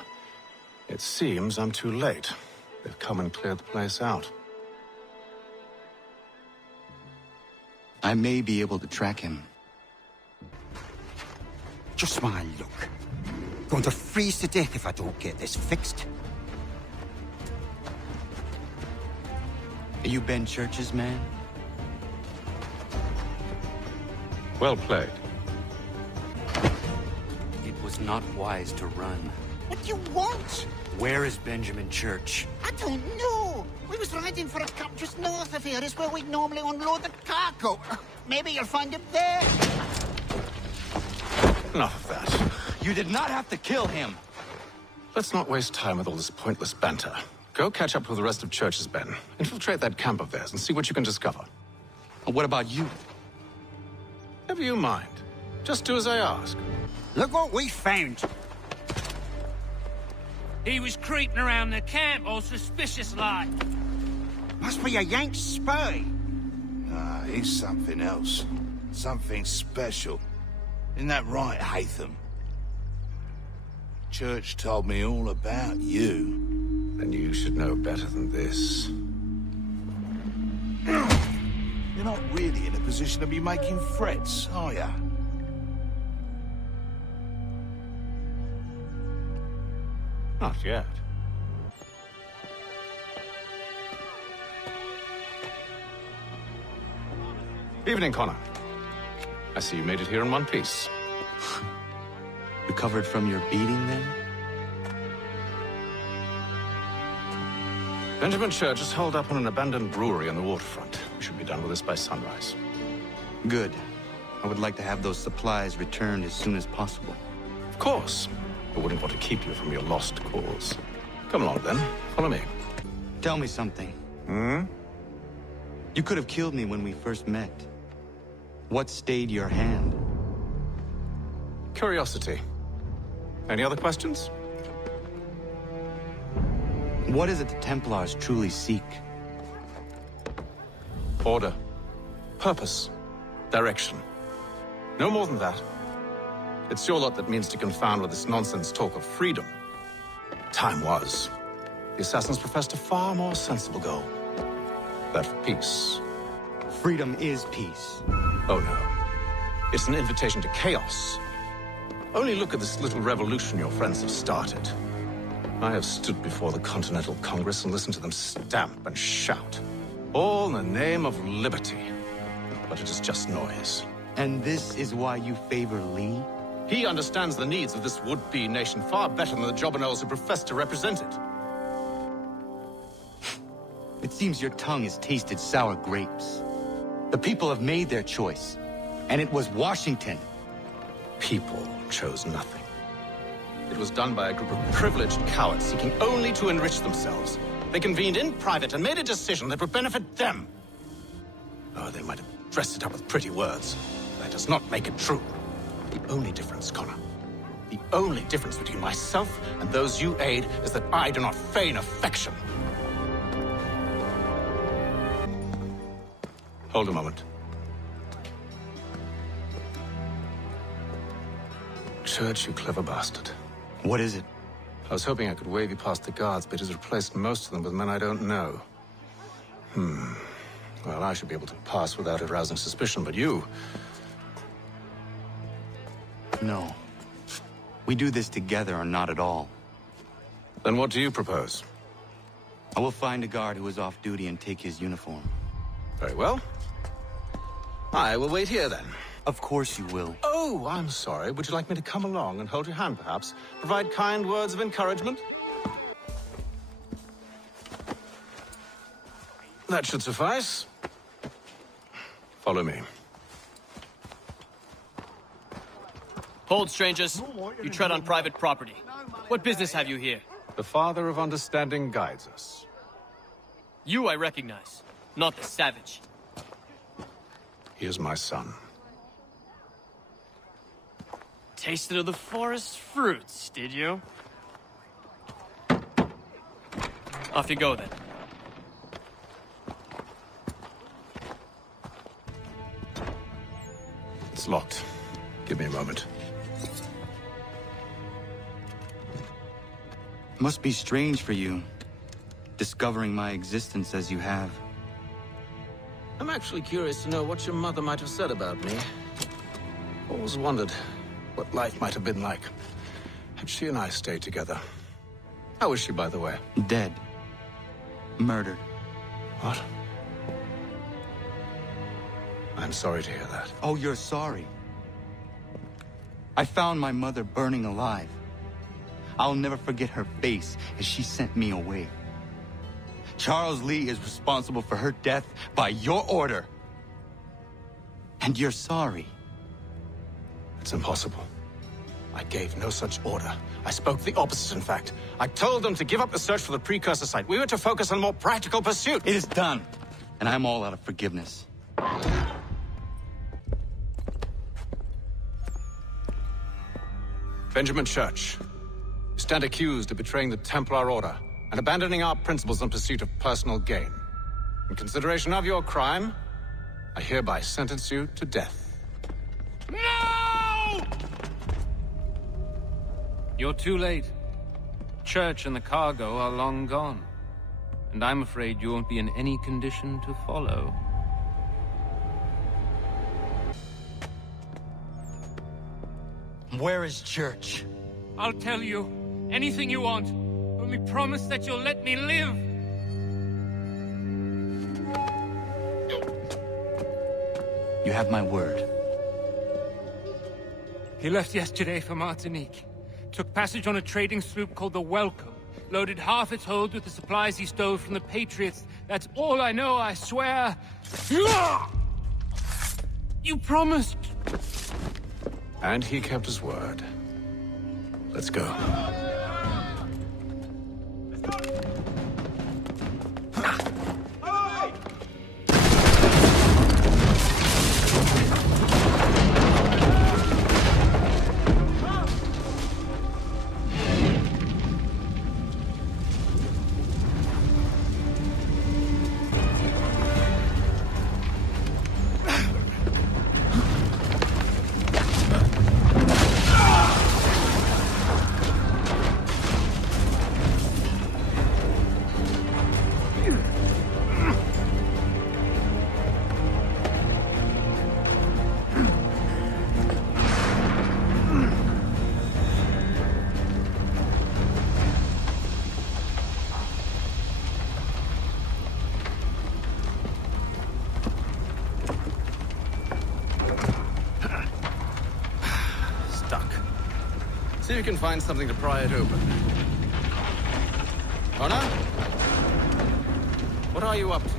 It seems I'm too late. They've come and cleared the place out. I may be able to track him. Just my luck. Going to freeze to death if I don't get this fixed. Are you Ben Church's man? Well played. It was not wise to run. What do you want? Where is Benjamin Church? I don't know. We was riding for a camp just north of here. Is where we'd normally unload the cargo. Maybe you'll find him there. Enough of that. You did not have to kill him. Let's not waste time with all this pointless banter. Go catch up with the rest of Church's men. Infiltrate that camp of theirs and see what you can discover. What about you? Never you mind. Just do as I ask. Look what we found. He was creeping around the camp all suspicious-like. Must be a Yank spy. Nah, he's something else. Something special. Isn't that right, Hatham? Church told me all about you. Then you should know better than this. You're not really in a position to be making threats, are ya? Not yet. Evening, Connor. I see you made it here in one piece. Recovered from your beating, then? Benjamin Church is holed up on an abandoned brewery on the waterfront. We should be done with this by sunrise. Good. I would like to have those supplies returned as soon as possible. Of course. I wouldn't want to keep you from your lost cause. Come along, then. Follow me. Tell me something. You could have killed me when we first met. What stayed your hand? Curiosity. Any other questions? What is it the Templars truly seek? Order. Purpose. Direction. No more than that. It's your lot that means to confound with this nonsense talk of freedom. Time was. The assassins professed a far more sensible goal. That for peace. Freedom is peace. Oh no. It's an invitation to chaos. Only look at this little revolution your friends have started. I have stood before the Continental Congress and listened to them stamp and shout. All in the name of liberty. But it is just noise. And this is why you favor Lee? He understands the needs of this would-be nation far better than the jobberknolls who profess to represent it. It seems your tongue has tasted sour grapes. The people have made their choice, and it was Washington. People chose nothing. It was done by a group of privileged cowards seeking only to enrich themselves. They convened in private and made a decision that would benefit them. Oh, they might have dressed it up with pretty words. That does not make it true. The only difference, Connor, the only difference between myself and those you aid is that I do not feign affection. Hold a moment. Church, you clever bastard. What is it? I was hoping I could wave you past the guards, but it has replaced most of them with men I don't know. Well, I should be able to pass without arousing suspicion, but you... No. We do this together or not at all. Then what do you propose? I will find a guard who is off duty and take his uniform. Very well. I will wait here, then. Of course you will. Oh, I'm sorry. Would you like me to come along and hold your hand, perhaps? Provide kind words of encouragement? That should suffice. Follow me. Hold, strangers. You tread on private property. What business have you here? The Father of Understanding guides us. You I recognize, not the savage. He is my son. Tasted of the forest fruits, did you? Off you go, then. It's locked. Give me a moment. Must be strange for you, discovering my existence as you have. I'm actually curious to know what your mother might have said about me. Always wondered what life might have been like had she and I stayed together. How is she, by the way? Dead. Murdered. What? I'm sorry to hear that. Oh, you're sorry. I found my mother burning alive. I'll never forget her face as she sent me away. Charles Lee is responsible for her death by your order. And you're sorry. It's impossible. I gave no such order. I spoke the opposite, in fact. I told them to give up the search for the precursor site. We were to focus on more practical pursuit. It is done. And I'm all out of forgiveness. Benjamin Church, you stand accused of betraying the Templar Order and abandoning our principles in pursuit of personal gain. In consideration of your crime, I hereby sentence you to death. No! You're too late. Church and the cargo are long gone. And I'm afraid you won't be in any condition to follow. Where is Church? I'll tell you. Anything you want. Only promise that you'll let me live. You have my word. He left yesterday for Martinique. Took passage on a trading sloop called the Welcome. Loaded half its hold with the supplies he stole from the Patriots. That's all I know, I swear. You promised. And he kept his word. Let's go. See if you can find something to pry it open. Connor? What are you up to?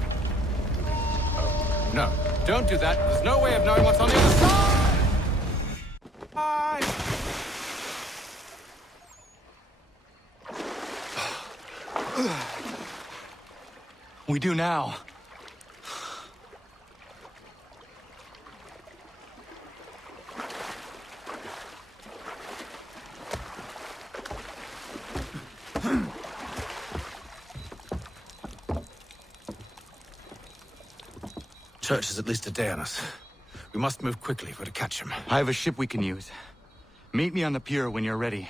Oh, no. Don't do that. There's no way of knowing what's on the other side! Bye! We do now. Church is at least a day on us. We must move quickly if we're to catch him. I have a ship we can use. Meet me on the pier when you're ready.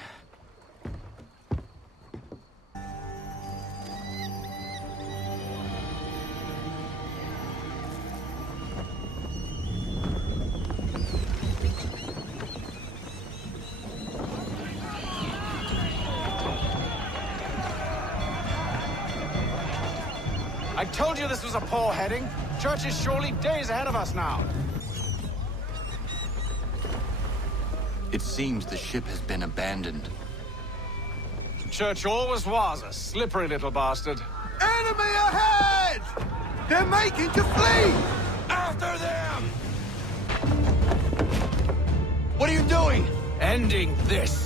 I told you this was a poor heading. Church is surely days ahead of us now. It seems the ship has been abandoned. Church always was a slippery little bastard. Enemy ahead! They're making to flee! After them! What are you doing? Ending this.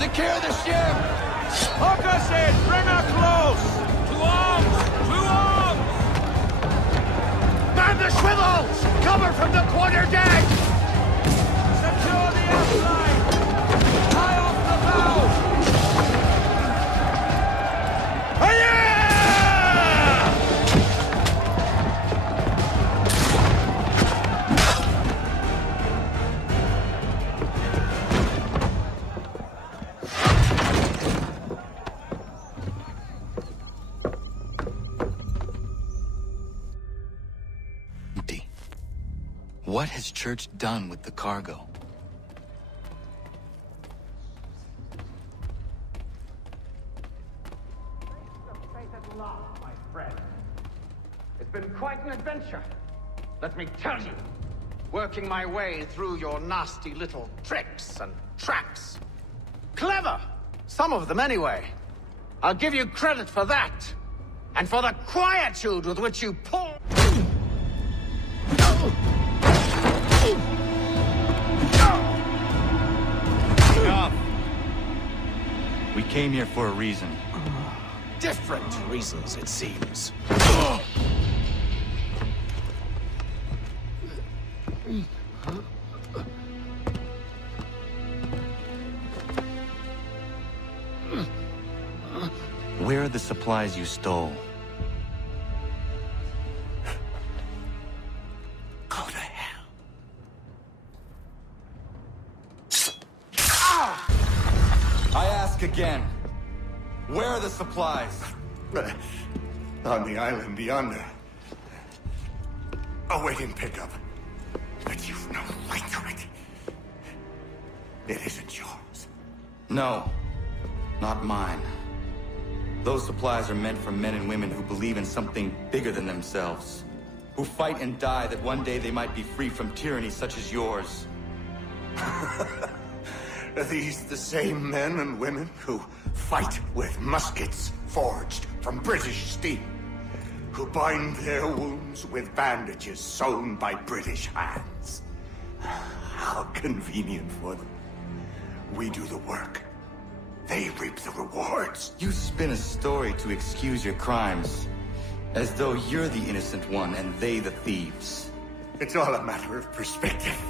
Secure the ship! Hook us in! Bring her close! To arms! To arms! Man the swivels! Cover from the quarter deck! Secure the outline! High off the bow! What has Church done with the cargo? My friend. It's been quite an adventure. Let me tell you. Working my way through your nasty little tricks and traps. Clever! Some of them anyway. I'll give you credit for that. And for the quietude with which you pull... Enough! We came here for a reason. Different reasons, it seems. Where are the supplies you stole? Go to hell. I ask again. Where are the supplies? On the island yonder. Awaiting pickup. But you've no right to it. It isn't yours. No, not mine. Those supplies are meant for men and women who believe in something bigger than themselves. Who fight and die that one day they might be free from tyranny such as yours. Are these the same men and women who fight with muskets forged from British steel? Who bind their wounds with bandages sewn by British hands? How convenient for them. We do the work. They reap the rewards. You spin a story to excuse your crimes. As though you're the innocent one and they the thieves. It's all a matter of perspective.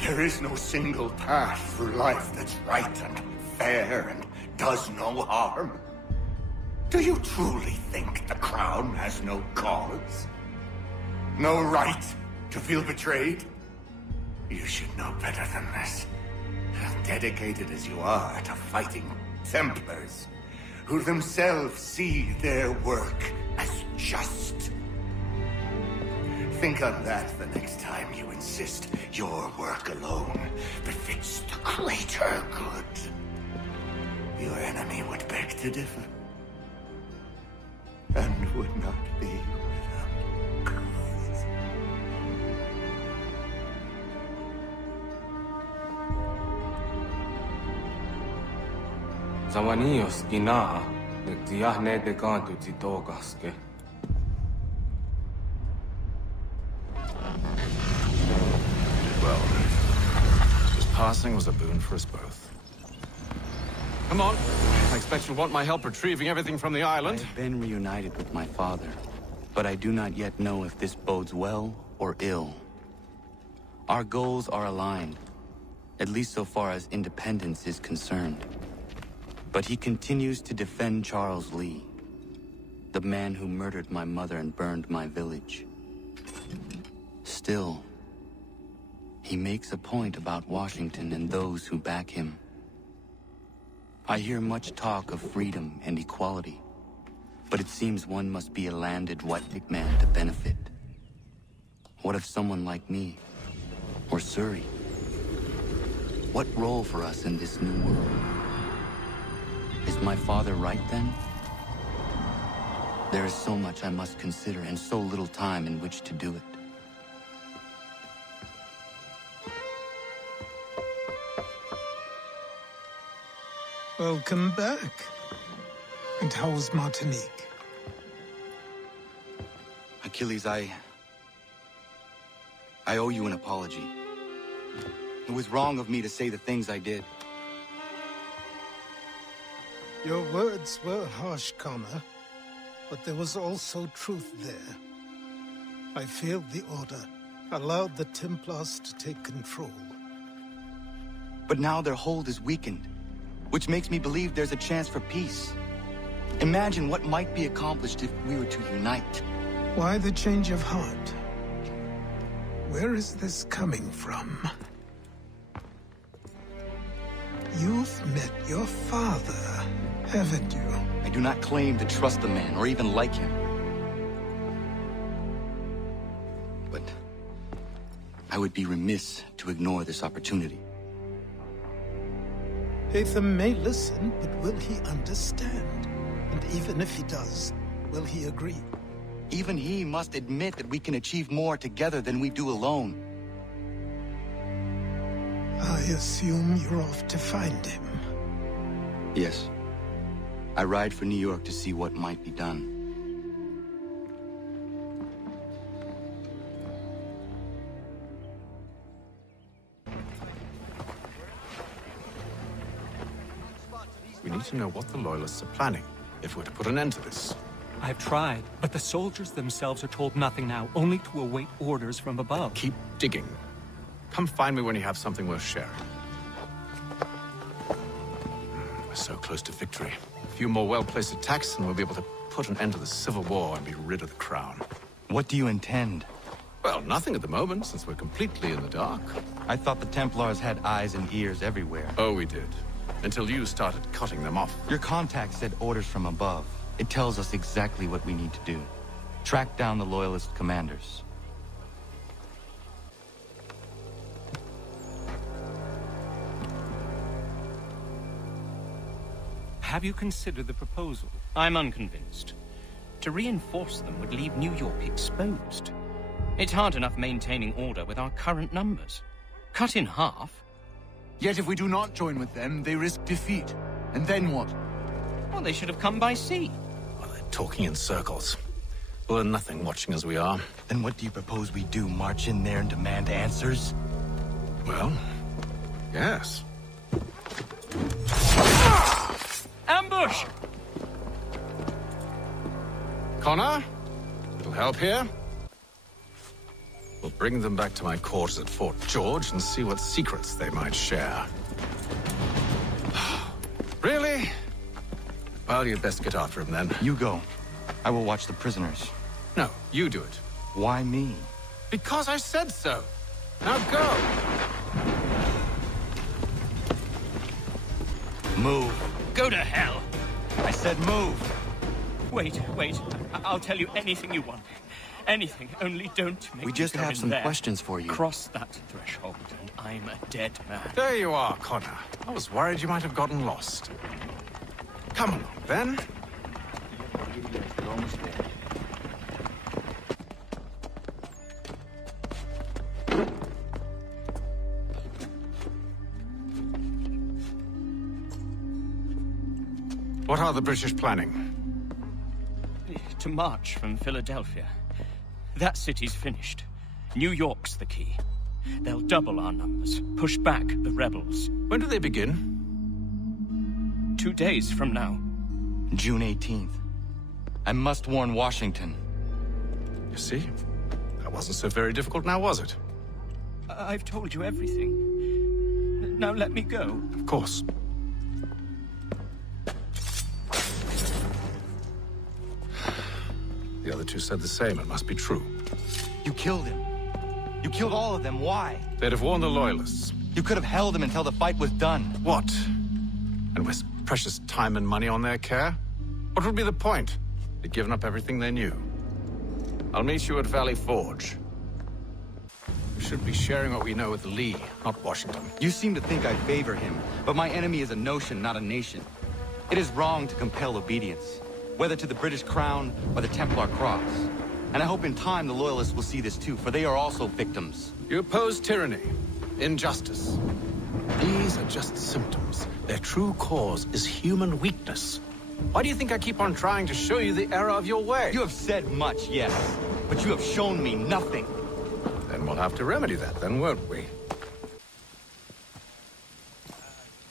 There is no single path through life that's right and fair and does no harm. Do you truly think the Crown has no cause? No right to feel betrayed? You should know better than this. Dedicated as you are to fighting Templars, who themselves see their work as just. Think on that the next time you insist your work alone befits the greater good. Your enemy would beg to differ. and would not be without cause. Zawanios ginaha, nagtiyahne de kanto titogaske. Well, his passing was a boon for us both. Come on. I expect you'll want my help retrieving everything from the island. I have been reunited with my father, but I do not yet know if this bodes well or ill. Our goals are aligned, at least so far as independence is concerned. But he continues to defend Charles Lee, the man who murdered my mother and burned my village. Still, he makes a point about Washington and those who back him. I hear much talk of freedom and equality, but it seems one must be a landed white man to benefit. What of someone like me, or Surrey? What role for us in this new world? Is my father right then? There is so much I must consider and so little time in which to do it. Welcome back. And how was Martinique? Achilles, I owe you an apology. It was wrong of me to say the things I did. Your words were harsh, Connor, but there was also truth there. I failed the Order, allowed the Templars to take control. But now their hold is weakened, which makes me believe there's a chance for peace. Imagine what might be accomplished if we were to unite. Why the change of heart? Where is this coming from? You've met your father, haven't you? I do not claim to trust the man, or even like him. But I would be remiss to ignore this opportunity. Hatham may listen, but will he understand? And even if he does, will he agree? Even he must admit that we can achieve more together than we do alone. I assume you're off to find him. Yes. I ride for New York to see what might be done. We need to know what the Loyalists are planning, if we're to put an end to this. I've tried, but the soldiers themselves are told nothing now, only to await orders from above. Keep digging. Come find me when you have something worth sharing. We're so close to victory. A few more well-placed attacks and we'll be able to put an end to the Civil War and be rid of the Crown. What do you intend? Well, nothing at the moment, since we're completely in the dark. I thought the Templars had eyes and ears everywhere. Oh, we did. Until you started cutting them off. Your contact said orders from above. It tells us exactly what we need to do. Track down the Loyalist commanders. Have you considered the proposal? I'm unconvinced. To reinforce them would leave New York exposed. It's hard enough maintaining order with our current numbers. Cut in half. Yet if we do not join with them, they risk defeat. And then what? Well, they should have come by sea. Well, they're talking in circles. We'll learn nothing watching as we are. Then what do you propose we do? March in there and demand answers? Well, yes. Ambush! Connor? Little help here? We'll bring them back to my quarters at Fort George and see what secrets they might share. Really? Well, you'd best get after him then. You go. I will watch the prisoners. No, you do it. Why me? Because I said so. Now go! Move. Go to hell! I said move! Wait. I'll tell you anything you want. Anything, only don't make We just me go have in some there. questions for you. Cross that threshold, and I'm a dead man. There you are, Connor. I was worried you might have gotten lost. Come along, then. What are the British planning? To march from Philadelphia. That city's finished. New York's the key. They'll double our numbers, push back the rebels. When do they begin? 2 days from now. June 18th. I must warn Washington. You see? That wasn't so very difficult now, was it? I've told you everything. Now let me go. Of course. The other two said the same. It must be true. You killed him. You killed all of them. Why? They'd have warned the Loyalists. You could have held him until the fight was done. What? And waste precious time and money on their care? What would be the point? They'd given up everything they knew. I'll meet you at Valley Forge. We should be sharing what we know with Lee, not Washington. You seem to think I favor him, but my enemy is a notion, not a nation. It is wrong to compel obedience, whether to the British Crown or the Templar Cross. And I hope in time the Loyalists will see this too, for they are also victims. You oppose tyranny, injustice. These are just symptoms. Their true cause is human weakness. Why do you think I keep on trying to show you the error of your way? You have said much, yes, but you have shown me nothing. Then we'll have to remedy that, then, won't we?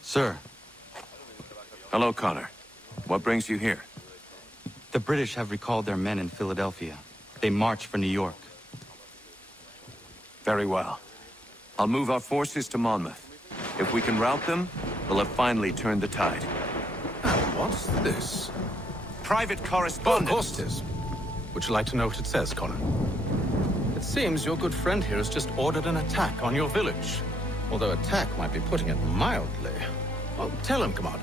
Sir. Hello, Connor. What brings you here? The British have recalled their men in Philadelphia. They march for New York. Very well. I'll move our forces to Monmouth. If we can rout them, we'll have finally turned the tide. What's this? Private correspondence. Oh, of course it is. Would you like to know what it says, Connor? It seems your good friend here has just ordered an attack on your village. Although attack might be putting it mildly. Well, tell him, Commander.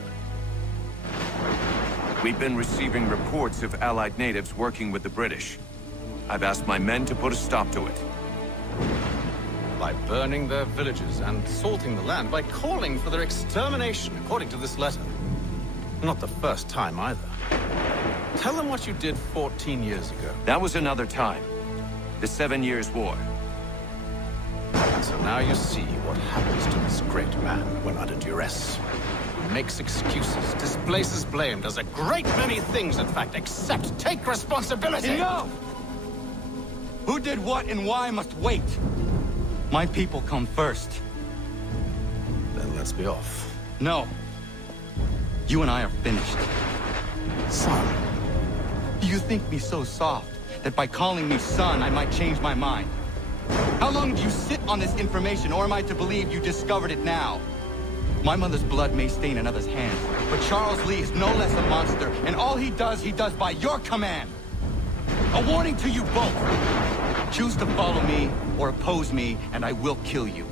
We've been receiving reports of Allied natives working with the British. I've asked my men to put a stop to it. By burning their villages and salting the land, by calling for their extermination, according to this letter. Not the first time, either. Tell them what you did 14 years ago. That was another time. The 7 Years' War. So now you see what happens to this great man when under duress. He makes excuses, displaces blame, does a great many things, in fact, except take responsibility. Enough! Who did what and why must wait. My people come first. Then let's be off. No. You and I are finished. Son. Do you think me so soft that by calling me son, I might change my mind? How long do you sit on this information, or am I to believe you discovered it now? My mother's blood may stain another's hands, but Charles Lee is no less a monster, and all he does by your command. A warning to you both. Choose to follow me or oppose me, and I will kill you.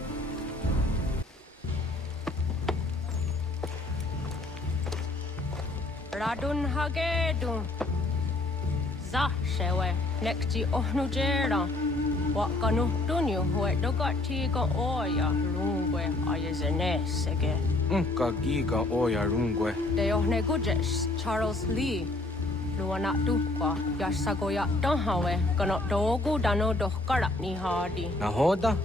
Radun hagedun. Zashewe nekti ohnujera. Wakanu dunyu hue dogati go oya rungwe ayezenesege. Unka giga oya rungwe. De ohne gujes Charles Lee. Luana tukwa yasagoya donhawe kono dogu dano dohkara ni hadi. Nahoda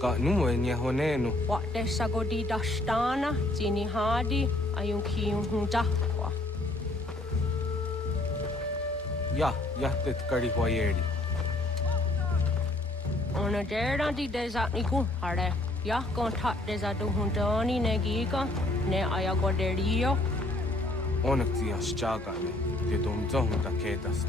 ka numwe ni honenu. Wa de sagodi dashtana tini hadi ayunki hunjakwa. Ya tet kari hoyeri. Ona dera di desa niku hare. Ya kontak desa du hundani negiga ne ayagoderio. Onak ti aschaga ne. De donzon da kedas.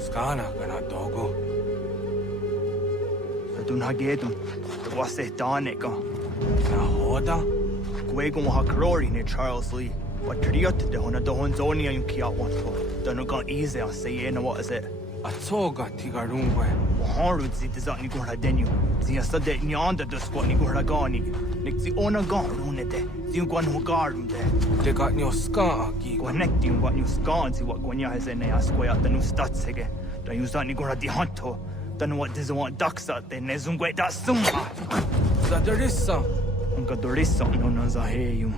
Skana kana dogo. Dun hagedum. Det var sett danika. Nahoda. Gwego mo hakrori ne Charles Lee. What triot de hona do honzoni ayun kia wanto. Dano gan easy I say na what is it? Atsoga tigarungwe. Harud zi tizak ni gora denyu. Zi asade ni anda do squat ni gora gani. Nik zi ona gan runete. Zi gwan hugarum de. De got ni ska gi. Gwanek di gwan ni ska zi what gwanya has ne asquaya the new statsege. Da yusa ni gora di hanto. Don't know what does want ducks out there, Nezungwe da summa. Zadarissa. Unka dorissa no nazaheyum.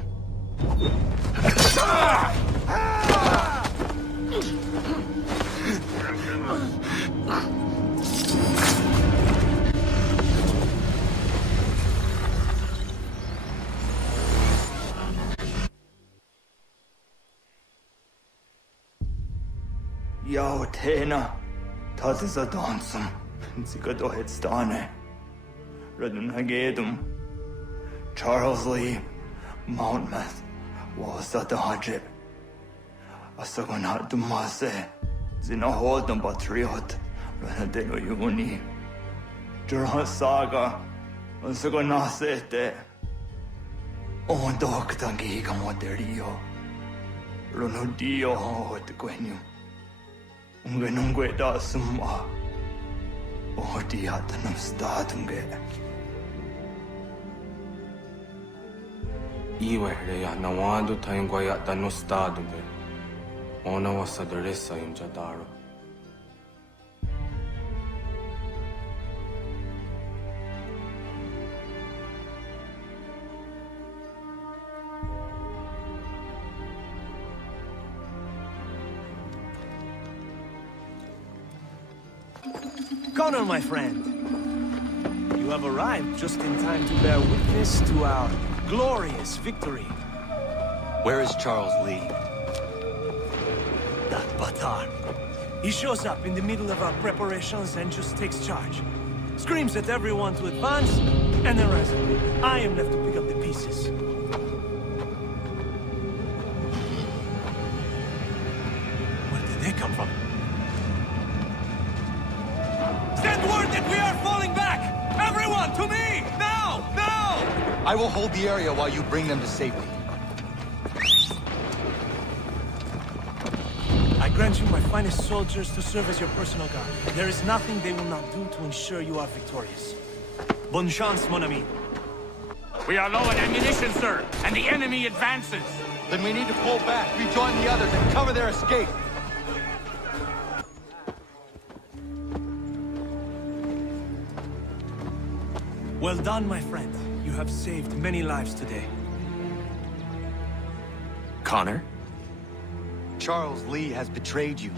Yo, Tena. Tazza dansum. Zigado headstane. Redun Hagedum. Charles Lee. Mountmouth. Was at the Hajib. Asagonat Dumase. Zinahodum Patriot. Renadeno Uni. Jurhan Saga. Asagonasete. On Doctangi Gamoderio. Runudio Hot Quenu. Ungenungue da summa. Odiatanum statunge. Iwehreya nawando tayungwaya danustadunge. Ona wasadarissa imjadaro. Connor, my friend. You have arrived just in time to bear witness to our glorious victory. Where is Charles Lee? That Batar. He shows up in the middle of our preparations and just takes charge. Screams at everyone to advance, and then runs away. I am left to pick up the pieces. Where did they come from? Send word that we are falling back! Everyone, to me! Now! Now! I will hold the area while you bring them to safety. I grant you my finest soldiers to serve as your personal guard. There is nothing they will not do to ensure you are victorious. Bonne chance, mon ami. We are low on ammunition, sir, and the enemy advances. Then we need to pull back, rejoin the others, and cover their escape. Well done, my friend. You have saved many lives today. Connor? Charles Lee has betrayed you.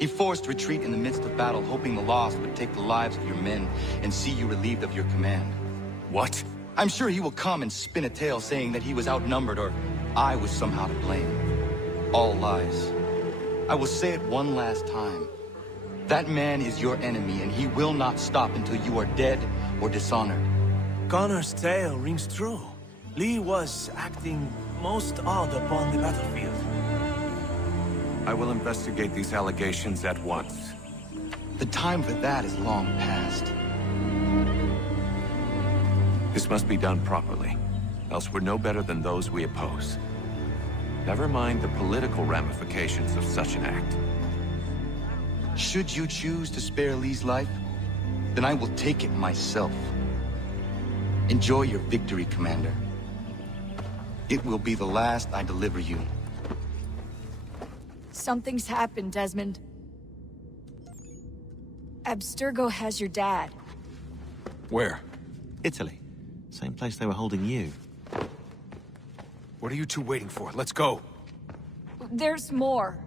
He forced retreat in the midst of battle, hoping the loss would take the lives of your men and see you relieved of your command. What? I'm sure he will come and spin a tale saying that he was outnumbered or I was somehow to blame. All lies. I will say it one last time. That man is your enemy, and he will not stop until you are dead or dishonored. Connor's tale rings true. Lee was acting most odd upon the battlefield. I will investigate these allegations at once. The time for that is long past. This must be done properly, else we're no better than those we oppose. Never mind the political ramifications of such an act. Should you choose to spare Lee's life, then I will take it myself. Enjoy your victory, Commander. It will be the last I deliver you. Something's happened, Desmond. Abstergo has your dad. Where? Italy. Same place they were holding you. What are you two waiting for? Let's go. There's more.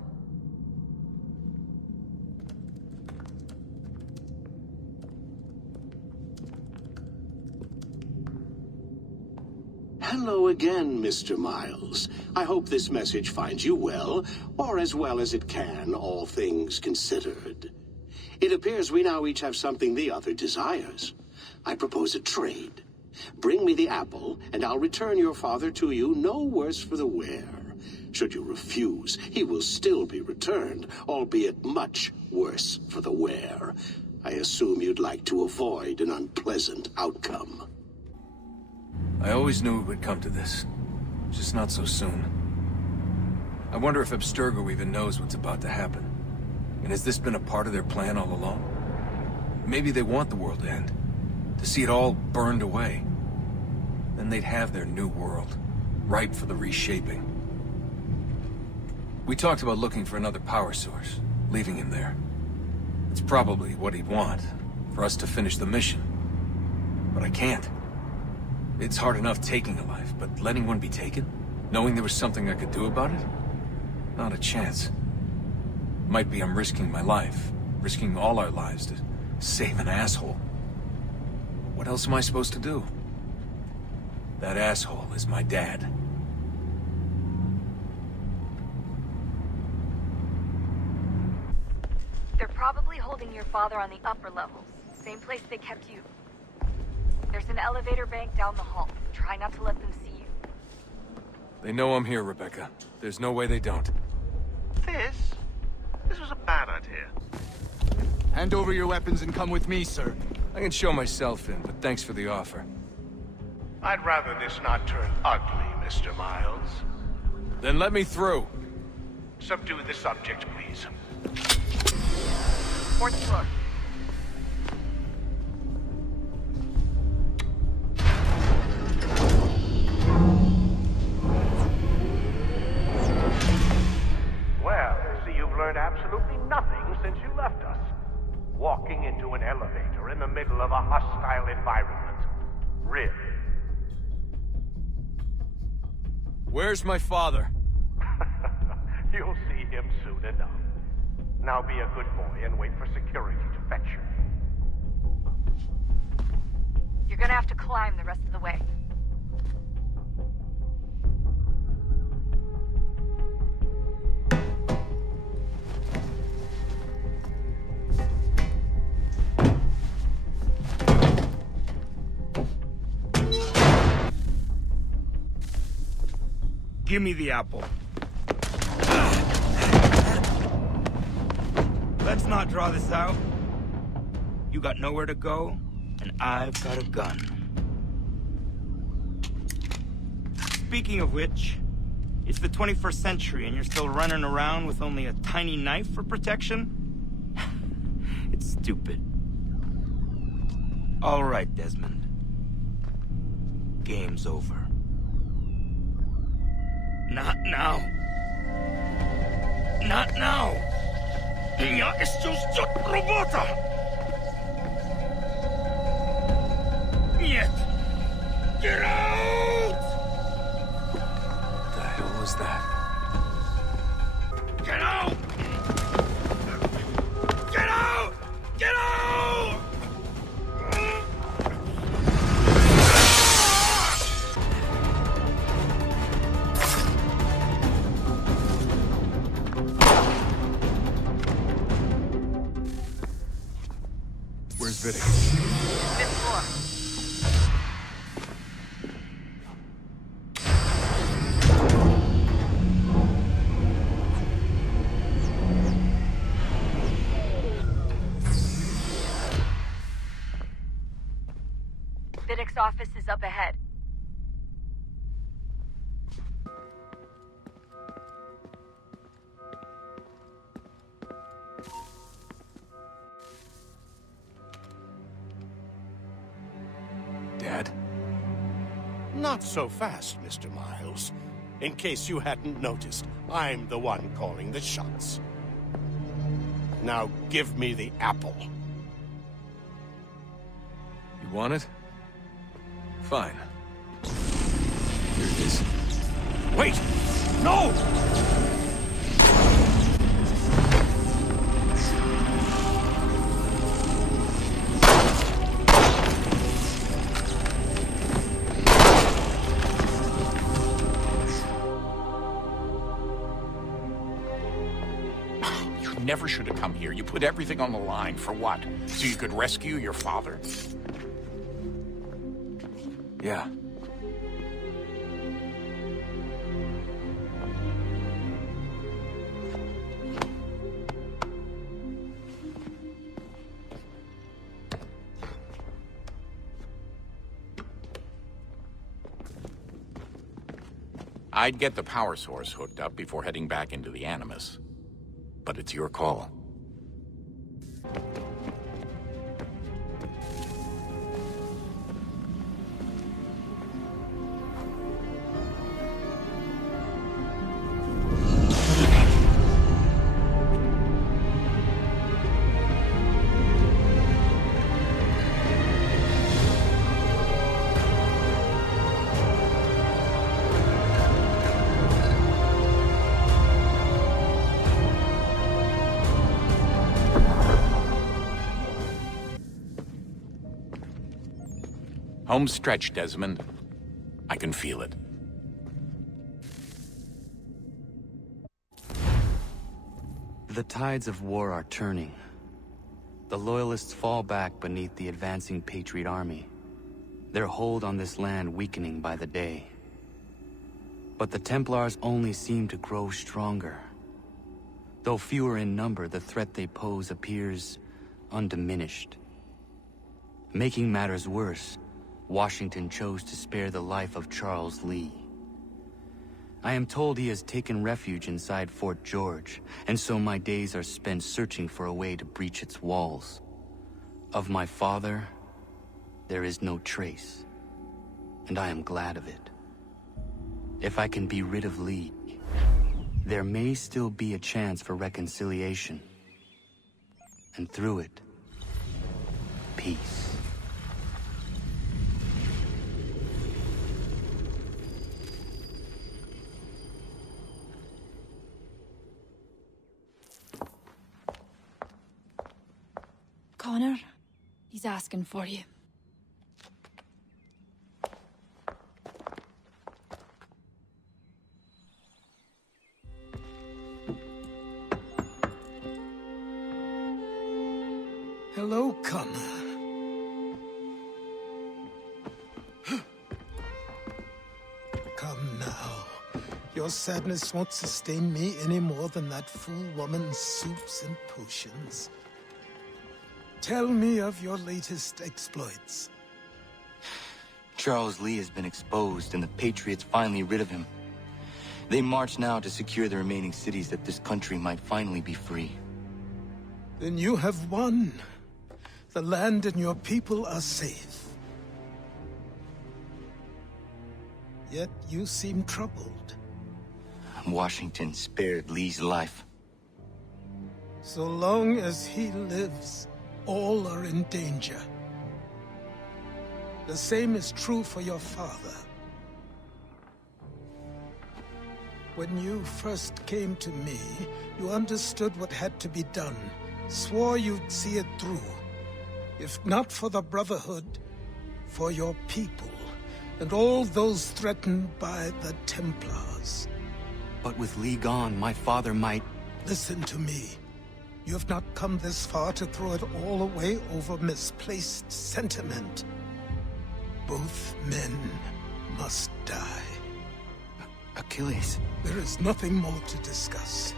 Hello again, Mr. Miles. I hope this message finds you well, or as well as it can, all things considered. It appears we now each have something the other desires. I propose a trade. Bring me the apple, and I'll return your father to you no worse for the wear. Should you refuse, he will still be returned, albeit much worse for the wear. I assume you'd like to avoid an unpleasant outcome. I always knew it would come to this. Just not so soon. I wonder if Abstergo even knows what's about to happen. And has this been a part of their plan all along? Maybe they want the world to end. To see it all burned away. Then they'd have their new world. Ripe for the reshaping. We talked about looking for another power source. Leaving him there. It's probably what he'd want, for us to finish the mission. But I can't. It's hard enough taking a life, but letting one be taken? Knowing there was something I could do about it? Not a chance. Might be I'm risking my life, risking all our lives to save an asshole. What else am I supposed to do? That asshole is my dad. They're probably holding your father on the upper levels. Same place they kept you. There's an elevator bank down the hall. Try not to let them see you. They know I'm here, Rebecca. There's no way they don't. This was a bad idea. Hand over your weapons and come with me, sir. I can show myself in, but thanks for the offer. I'd rather this not turn ugly, Mr. Miles. Then let me through. Subdue the subject, please. Fourth floor. Well, I see you've learned absolutely nothing since you left us. Walking into an elevator in the middle of a hostile environment. Really? Where's my father? You'll see him soon enough. Now be a good boy and wait for security to fetch you. You're gonna have to climb the rest of the way. Give me the apple. Let's not draw this out. You got nowhere to go, and I've got a gun. Speaking of which, it's the 21st century and you're still running around with only a tiny knife for protection? It's stupid. All right, Desmond. Game's over. Not now. Not now. Я еще ждет работа. Нет. Get out! What the hell was that? Get out! Get out! Get out! Where's Vidic? Fifth floor. Vidic's office is up ahead. Dad? Not so fast, Mr. Miles. In case you hadn't noticed, I'm the one calling the shots. Now give me the apple. You want it? Fine. Here it is. Wait! No! Never should have come here. You put everything on the line. For what? So you could rescue your father? Yeah. I'd get the power source hooked up before heading back into the Animus. But it's your call. Home stretch, Desmond. I can feel it. The tides of war are turning. The Loyalists fall back beneath the advancing Patriot army, their hold on this land weakening by the day. But the Templars only seem to grow stronger. Though fewer in number, the threat they pose appears undiminished. Making matters worse, Washington chose to spare the life of Charles Lee. I am told he has taken refuge inside Fort George, and so my days are spent searching for a way to breach its walls. Of my father, there is no trace, and I am glad of it. If I can be rid of Lee, there may still be a chance for reconciliation. And through it, peace. Connor, he's asking for you. Hello, Connor. Come now. Your sadness won't sustain me any more than that fool woman's soups and potions. Tell me of your latest exploits. Charles Lee has been exposed, and the Patriots finally rid of him. They march now to secure the remaining cities that this country might finally be free. Then you have won. The land and your people are safe. Yet you seem troubled. Washington spared Lee's life. So long as he lives, all are in danger. The same is true for your father. When you first came to me, you understood what had to be done, swore you'd see it through. If not for the Brotherhood, for your people, and all those threatened by the Templars. But with Lee gone, my father might... Listen to me. You have not come this far to throw it all away over misplaced sentiment. Both men must die. Achilles. There is nothing more to discuss.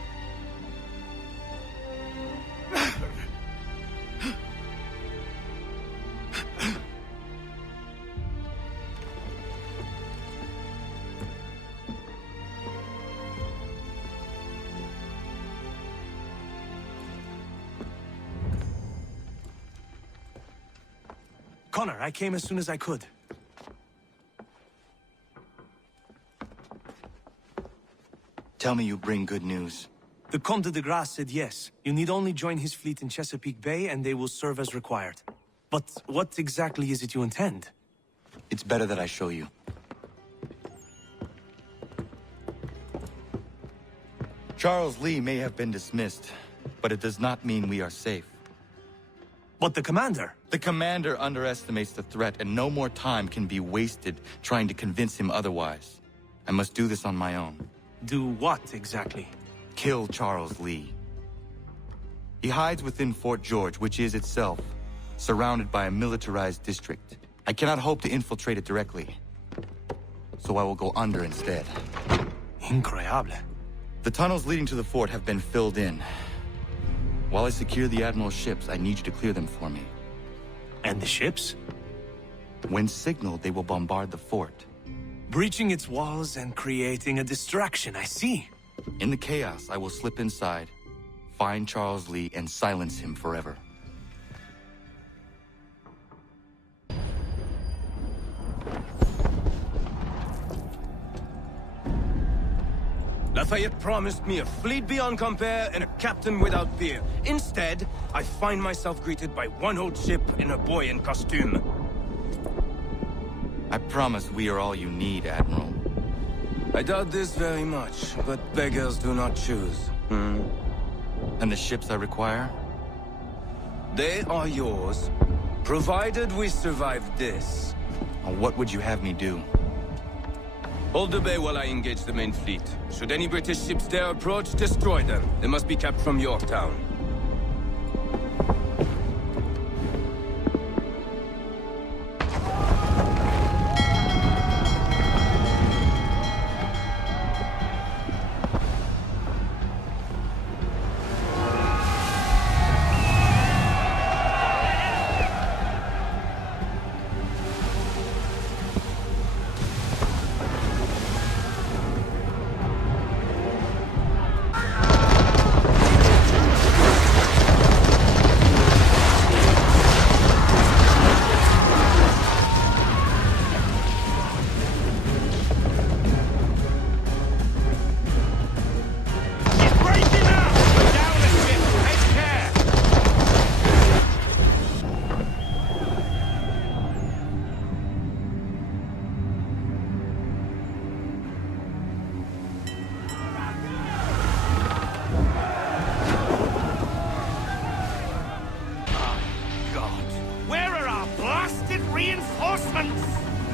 Connor, I came as soon as I could. Tell me you bring good news. The Comte de Grasse said yes. You need only join his fleet in Chesapeake Bay and they will serve as required. But what exactly is it you intend? It's better that I show you. Charles Lee may have been dismissed, but it does not mean we are safe. But the commander? The commander underestimates the threat, and no more time can be wasted trying to convince him otherwise. I must do this on my own. Do what, exactly? Kill Charles Lee. He hides within Fort George, which is itself surrounded by a militarized district. I cannot hope to infiltrate it directly, so I will go under instead. Incroyable. The tunnels leading to the fort have been filled in. While I secure the Admiral's ships, I need you to clear them for me. And the ships? When signaled, they will bombard the fort. Breaching its walls and creating a distraction, I see. In the chaos, I will slip inside, find Charles Lee, and silence him forever. Lafayette promised me a fleet beyond compare and a captain without peer. Instead, I find myself greeted by one old ship and a boy in costume. I promise we are all you need, Admiral. I doubt this very much, but beggars do not choose. And the ships I require? They are yours, Provided we survive this. What would you have me do? Hold the bay while I engage the main fleet. Should any British ships dare approach, destroy them. They must be kept from Yorktown.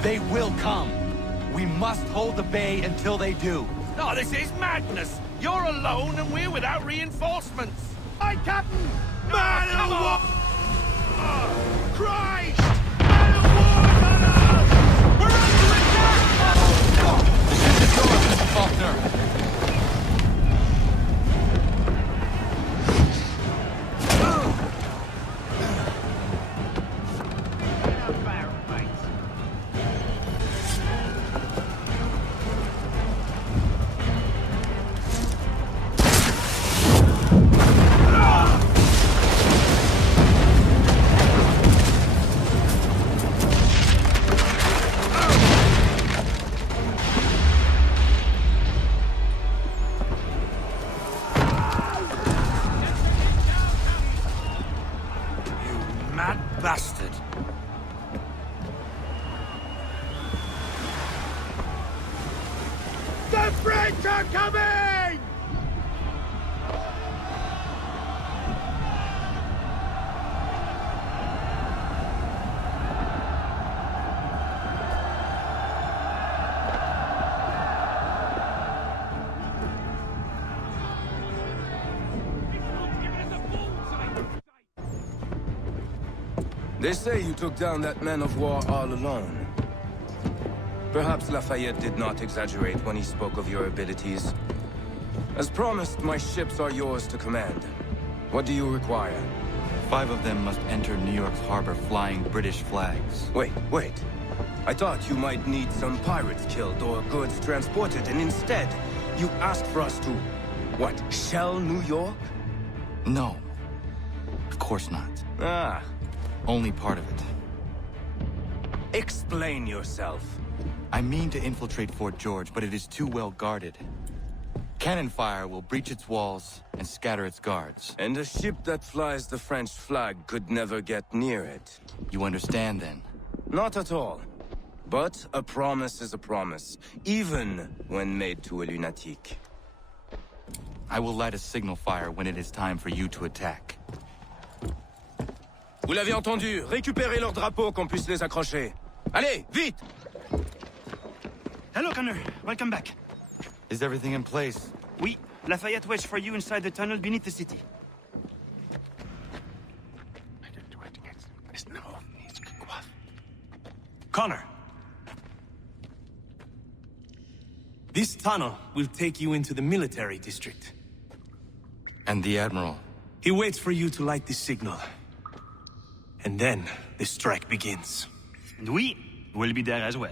They will come. We must hold the bay until they do. No, this is madness. You're alone and we're without reinforcements. Aye, Captain! Man of war! Christ! Man of war on us! We're under attack! The ship is yours, Mr. Faulkner. Bastard. The French are coming! They say you took down that man of war all alone. Perhaps Lafayette did not exaggerate when he spoke of your abilities. As promised, my ships are yours to command. What do you require? 5 of them must enter New York's harbor flying British flags. Wait. I thought you might need some pirates killed or goods transported, and instead, you asked for us to, what, shell New York? No. Of course not. Ah. Only part of it. Explain yourself. I mean to infiltrate Fort George, but it is too well guarded. Cannon fire will breach its walls and scatter its guards. And a ship that flies the French flag could never get near it. You understand, then? Not at all. But a promise is a promise, even when made to a lunatic. I will light a signal fire when it is time for you to attack. Vous l'avez entendu. Récupérez leurs drapeaux qu'on puisse les accrocher. Allez, vite! Hello, Connor. Welcome back. Is everything in place? Oui. Lafayette waits for you inside the tunnel beneath the city. Connor. This tunnel will take you into the military district. And the Admiral? He waits for you to light the signal. And then, the strike begins. And we will be there as well.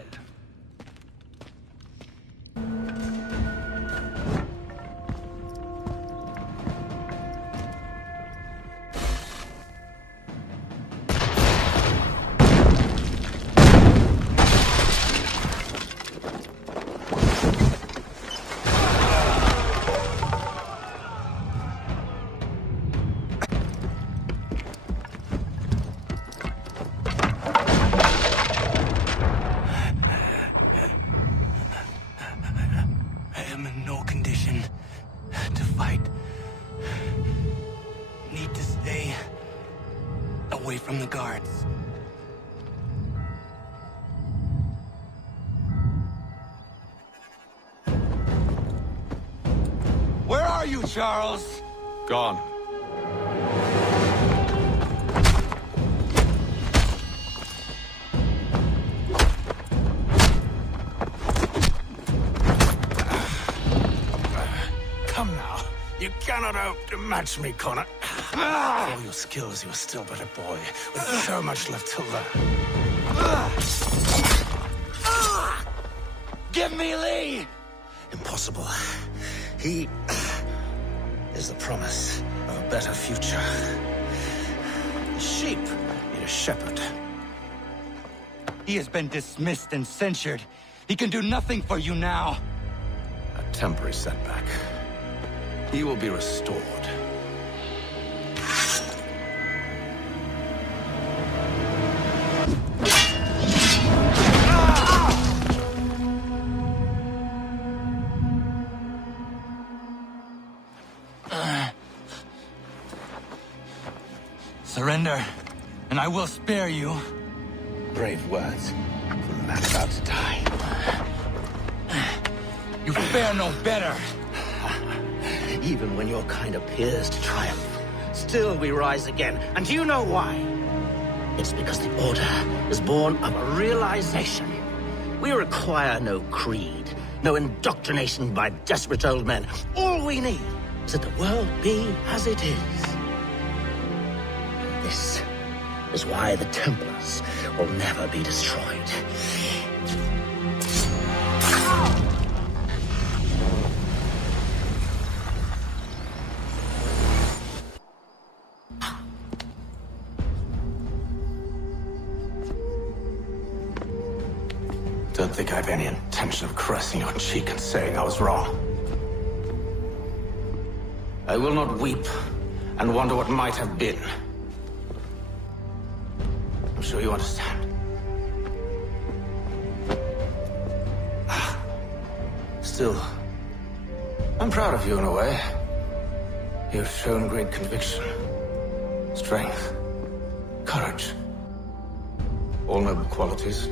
From the guards. Charles? Gone. Come now. You cannot hope to match me, Connor. For all your skills, you are still but a boy, with so much left to learn. Give me Lee! Impossible. He is the promise of a better future. Sheep need a shepherd. He has been dismissed and censured. He can do nothing for you now. A temporary setback. He will be restored. Surrender, and I will spare you. Brave words from a man about to die. You fare no better. Even when your kind appears to triumph, still we rise again. And you know why? It's because the Order is born of a realization. We require no creed, no indoctrination by desperate old men. All we need is that the world be as it is. This is why the Templars will never be destroyed. Don't think I have any intention of caressing your cheek and saying I was wrong. I will not weep and wonder what might have been. I'm sure you understand. Still, I'm proud of you in a way. You've shown great conviction, strength, courage. All noble qualities.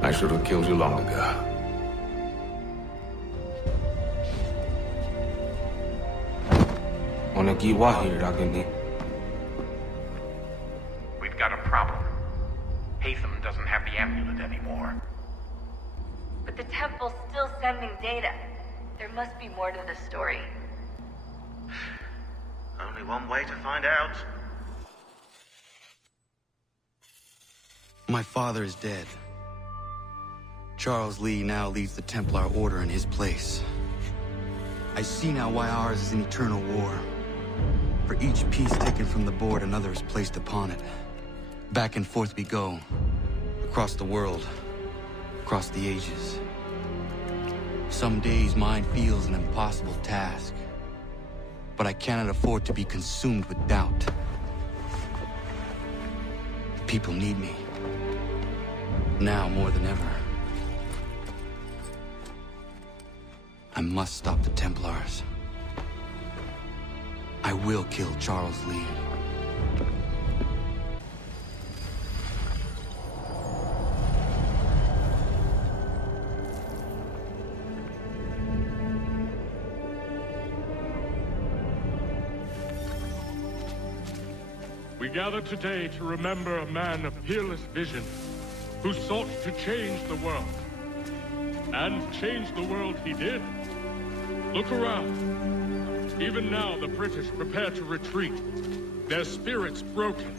I should have killed you long ago. We've got a problem. Hatham doesn't have the amulet anymore. But the temple's still sending data. There must be more to the story. Only one way to find out. My father is dead. Charles Lee now leads the Templar Order in his place. I see now why ours is an eternal war. For each piece taken from the board, another is placed upon it. Back and forth we go. Across the world. Across the ages. Some days mine feels an impossible task. But I cannot afford to be consumed with doubt. The people need me. Now more than ever. I must stop the Templars. I will kill Charles Lee. We gather today to remember a man of peerless vision who sought to change the world. And change the world he did. Look around. Even now, the British prepare to retreat. Their spirits broken.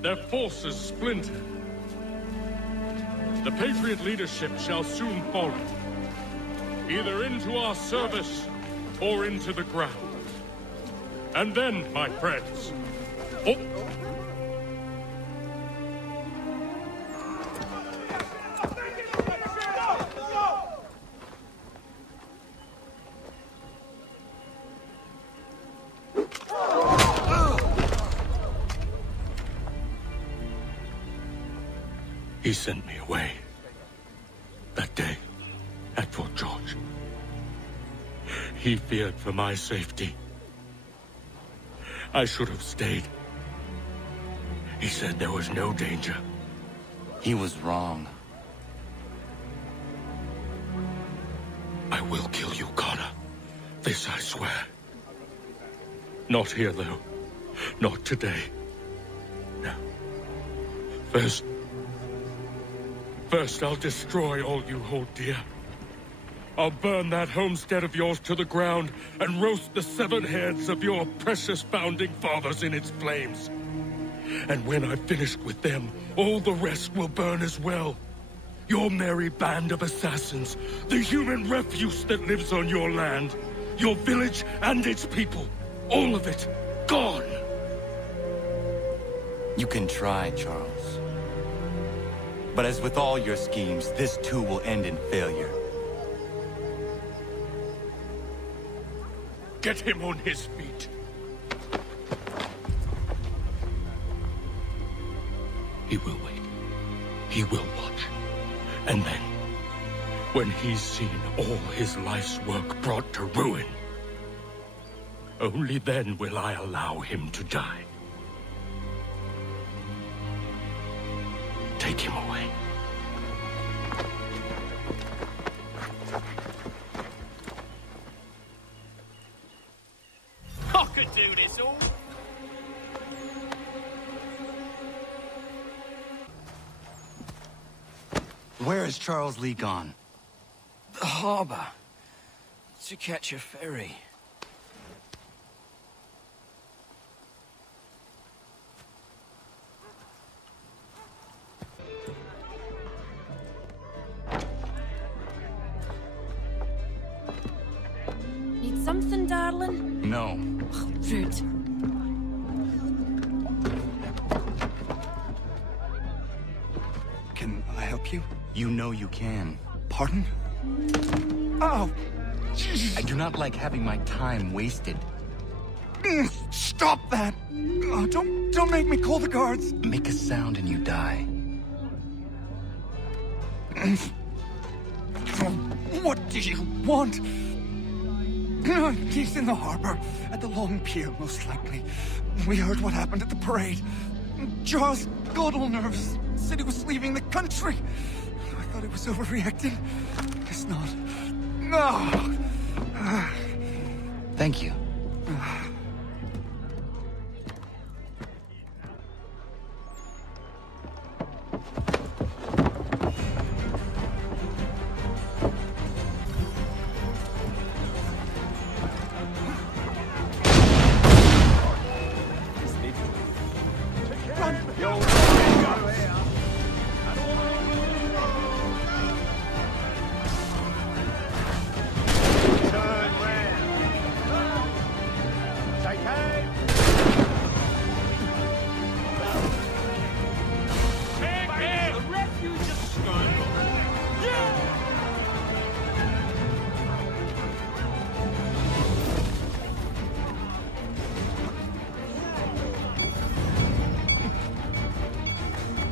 Their forces splintered. The Patriot leadership shall soon fall. Either into our service, or into the ground. And then, my friends... Oh. He sent me away. That day, at Fort George. He feared for my safety. I should have stayed. He said there was no danger. He was wrong. I will kill you, Connor. This I swear. Not here, though. Not today. No. First I'll destroy all you hold dear. I'll burn that homestead of yours to the ground and roast the severed heads of your precious founding fathers in its flames. And when I've finished with them, all the rest will burn as well. Your merry band of assassins, the human refuse that lives on your land, your village and its people, all of it, gone. You can try, Charles. But as with all your schemes, this too will end in failure. Get him on his feet. He will wait. He will watch. And then, when he's seen all his life's work brought to ruin, only then will I allow him to die. Take him away. I could do this all. Where is Charles Lee gone? The harbor. To catch a ferry. Need something, darling? No. Rude. Can I help you? You know you can. Pardon? Oh! I do not like having my time wasted. Stop that! Oh, don't make me call the guards! Make a sound and you die. What do you want? He's in the harbor, at the long pier, most likely. We heard what happened at the parade. Charles got all nervous, said he was leaving the country. I thought he was overreacting. Guess not. No! Thank you.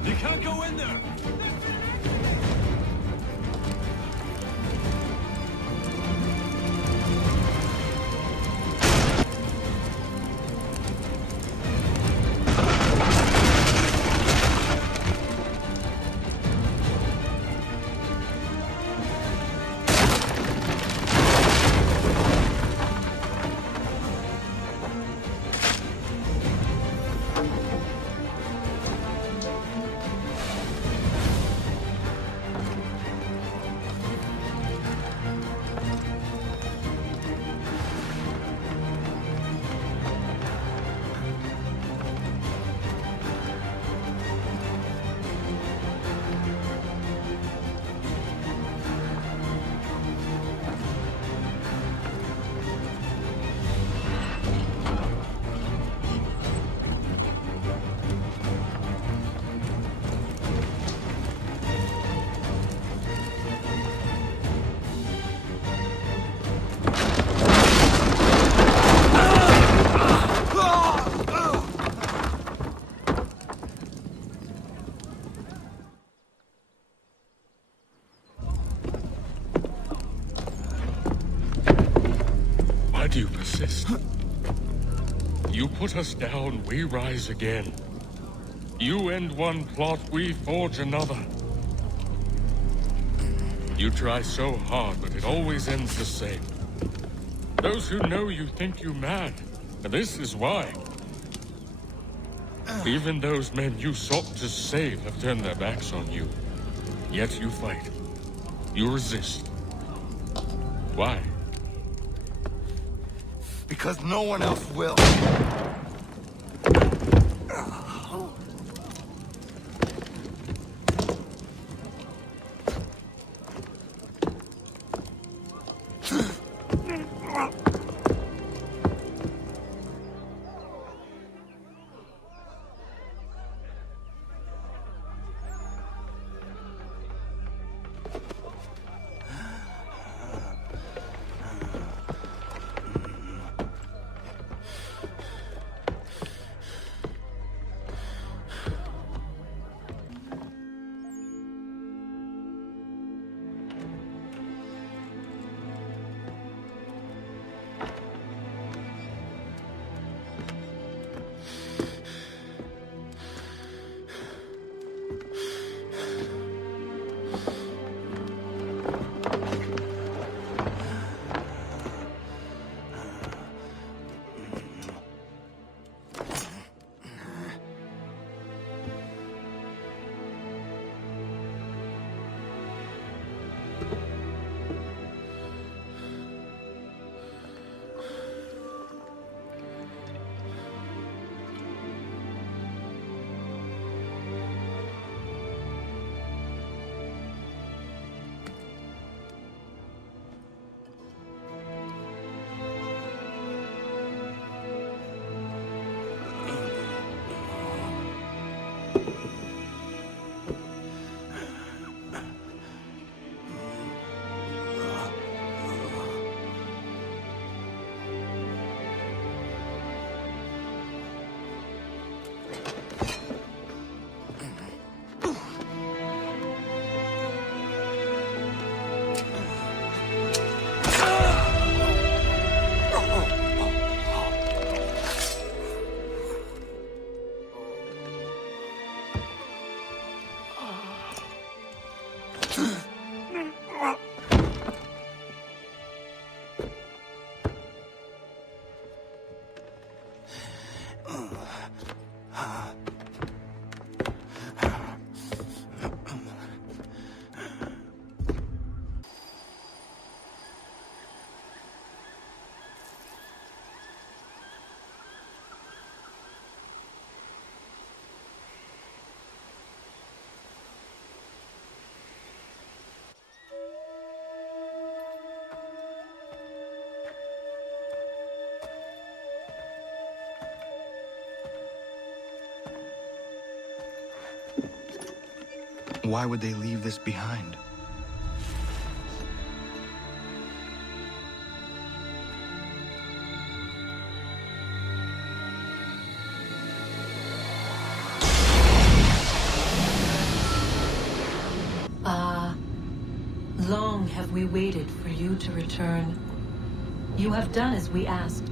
You can't go in there! Why do you persist? You put us down, we rise again. You end one plot, we forge another. You try so hard, but it always ends the same. Those who know you think you mad. And this is why. Even those men you sought to save have turned their backs on you. Yet you fight. You resist. Why? Because no one else will. Why would they leave this behind? Long have we waited for you to return. You have done as we asked.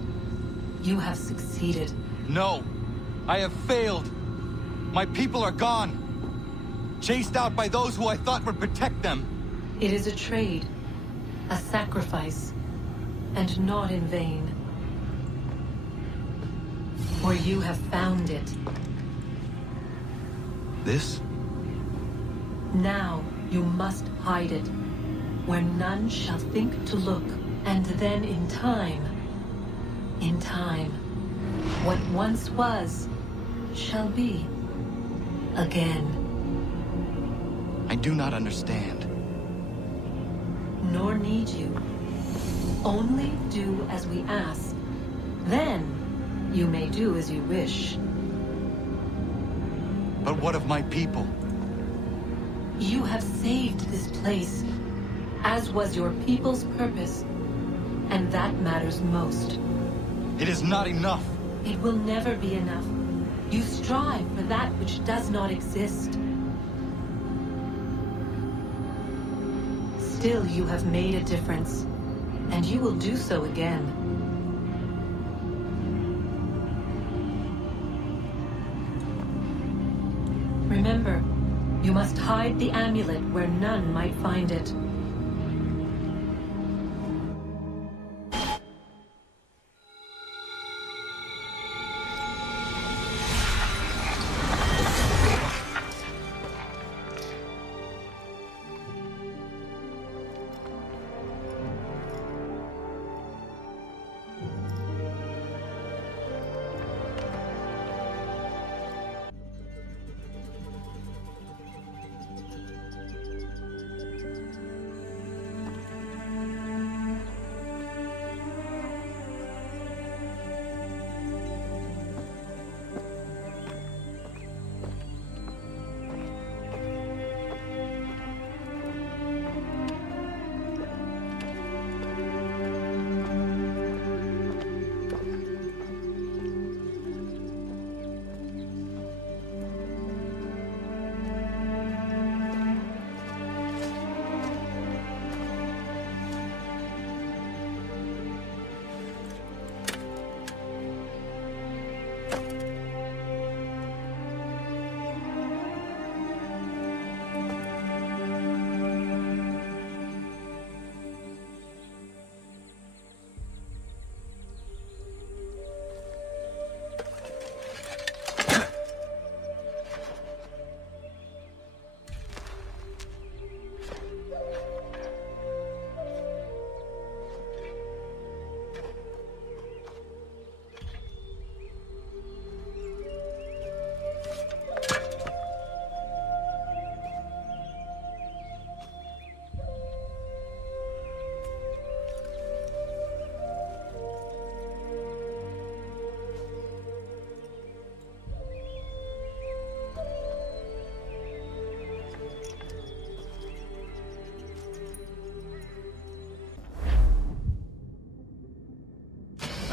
You have succeeded. No! I have failed! My people are gone! Chased out by those who I thought would protect them! It is a trade, a sacrifice, and not in vain. For you have found it. This? Now you must hide it, where none shall think to look, and then in time, what once was, shall be again. I do not understand. Nor need you. Only do as we ask. Then, you may do as you wish. But what of my people? You have saved this place, as was your people's purpose. And that matters most. It is not enough. It will never be enough. You strive for that which does not exist. Still, you have made a difference, and you will do so again. Remember, you must hide the amulet where none might find it.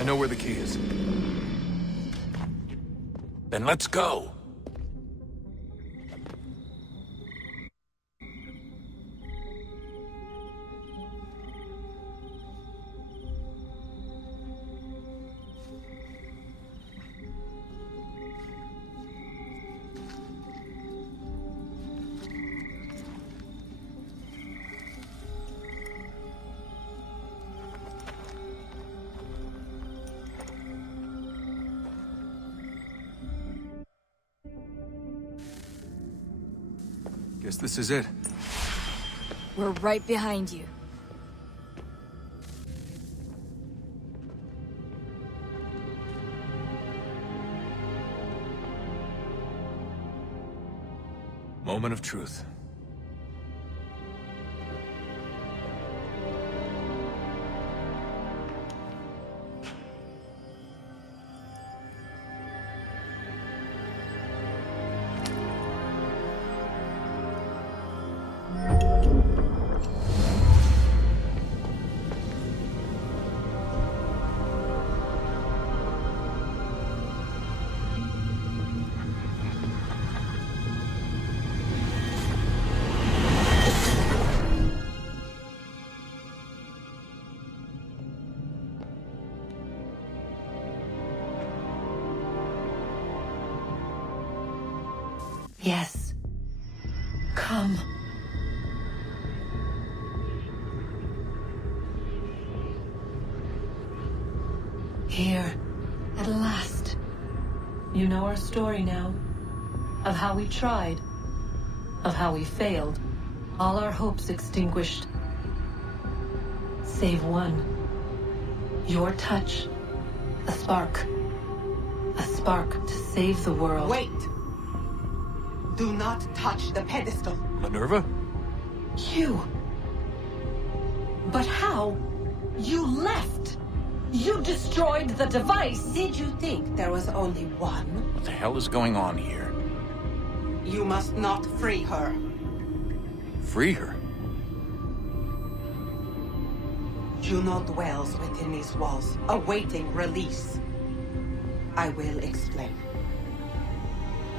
I know where the key is. Then let's go. Guess this is it. We're right behind you. Moment of truth. Yes. Come. Here, at last. You know our story now. Of how we tried. Of how we failed. All our hopes extinguished. Save one. Your touch. A spark. A spark to save the world. Wait! Do not touch the pedestal. Minerva? You. But how? You left. You destroyed the device. Did you think there was only one? What the hell is going on here? You must not free her. Free her? Juno dwells within these walls, awaiting release. I will explain.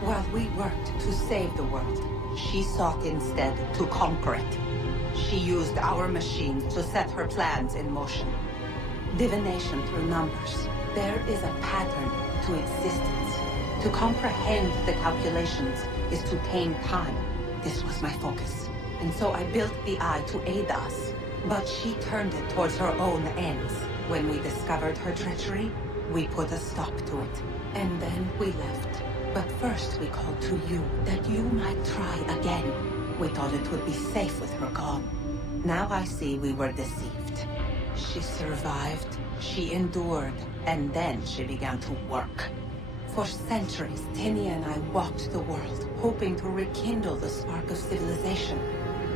While we worked to save the world, she sought instead to conquer it. She used our machines to set her plans in motion. Divination through numbers. There is a pattern to existence. To comprehend the calculations is to tame time. This was my focus. And so I built the eye to aid us. But she turned it towards her own ends. When we discovered her treachery, we put a stop to it. And then we left. But first we called to you, that you might try again. We thought it would be safe with her gone. Now I see we were deceived. She survived, she endured, and then she began to work. For centuries, Tinny and I walked the world, hoping to rekindle the spark of civilization.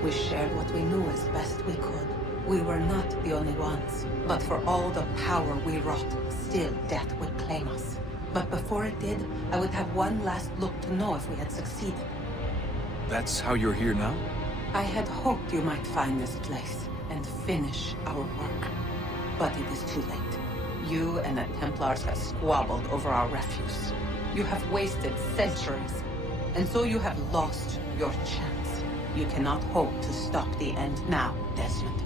We shared what we knew as best we could. We were not the only ones, but for all the power we wrought, still death would claim us. But before it did, I would have one last look to know if we had succeeded. That's how you're here now? I had hoped you might find this place and finish our work. But it is too late. You and the Templars have squabbled over our refuse. You have wasted centuries, and so you have lost your chance. You cannot hope to stop the end now, Desmond.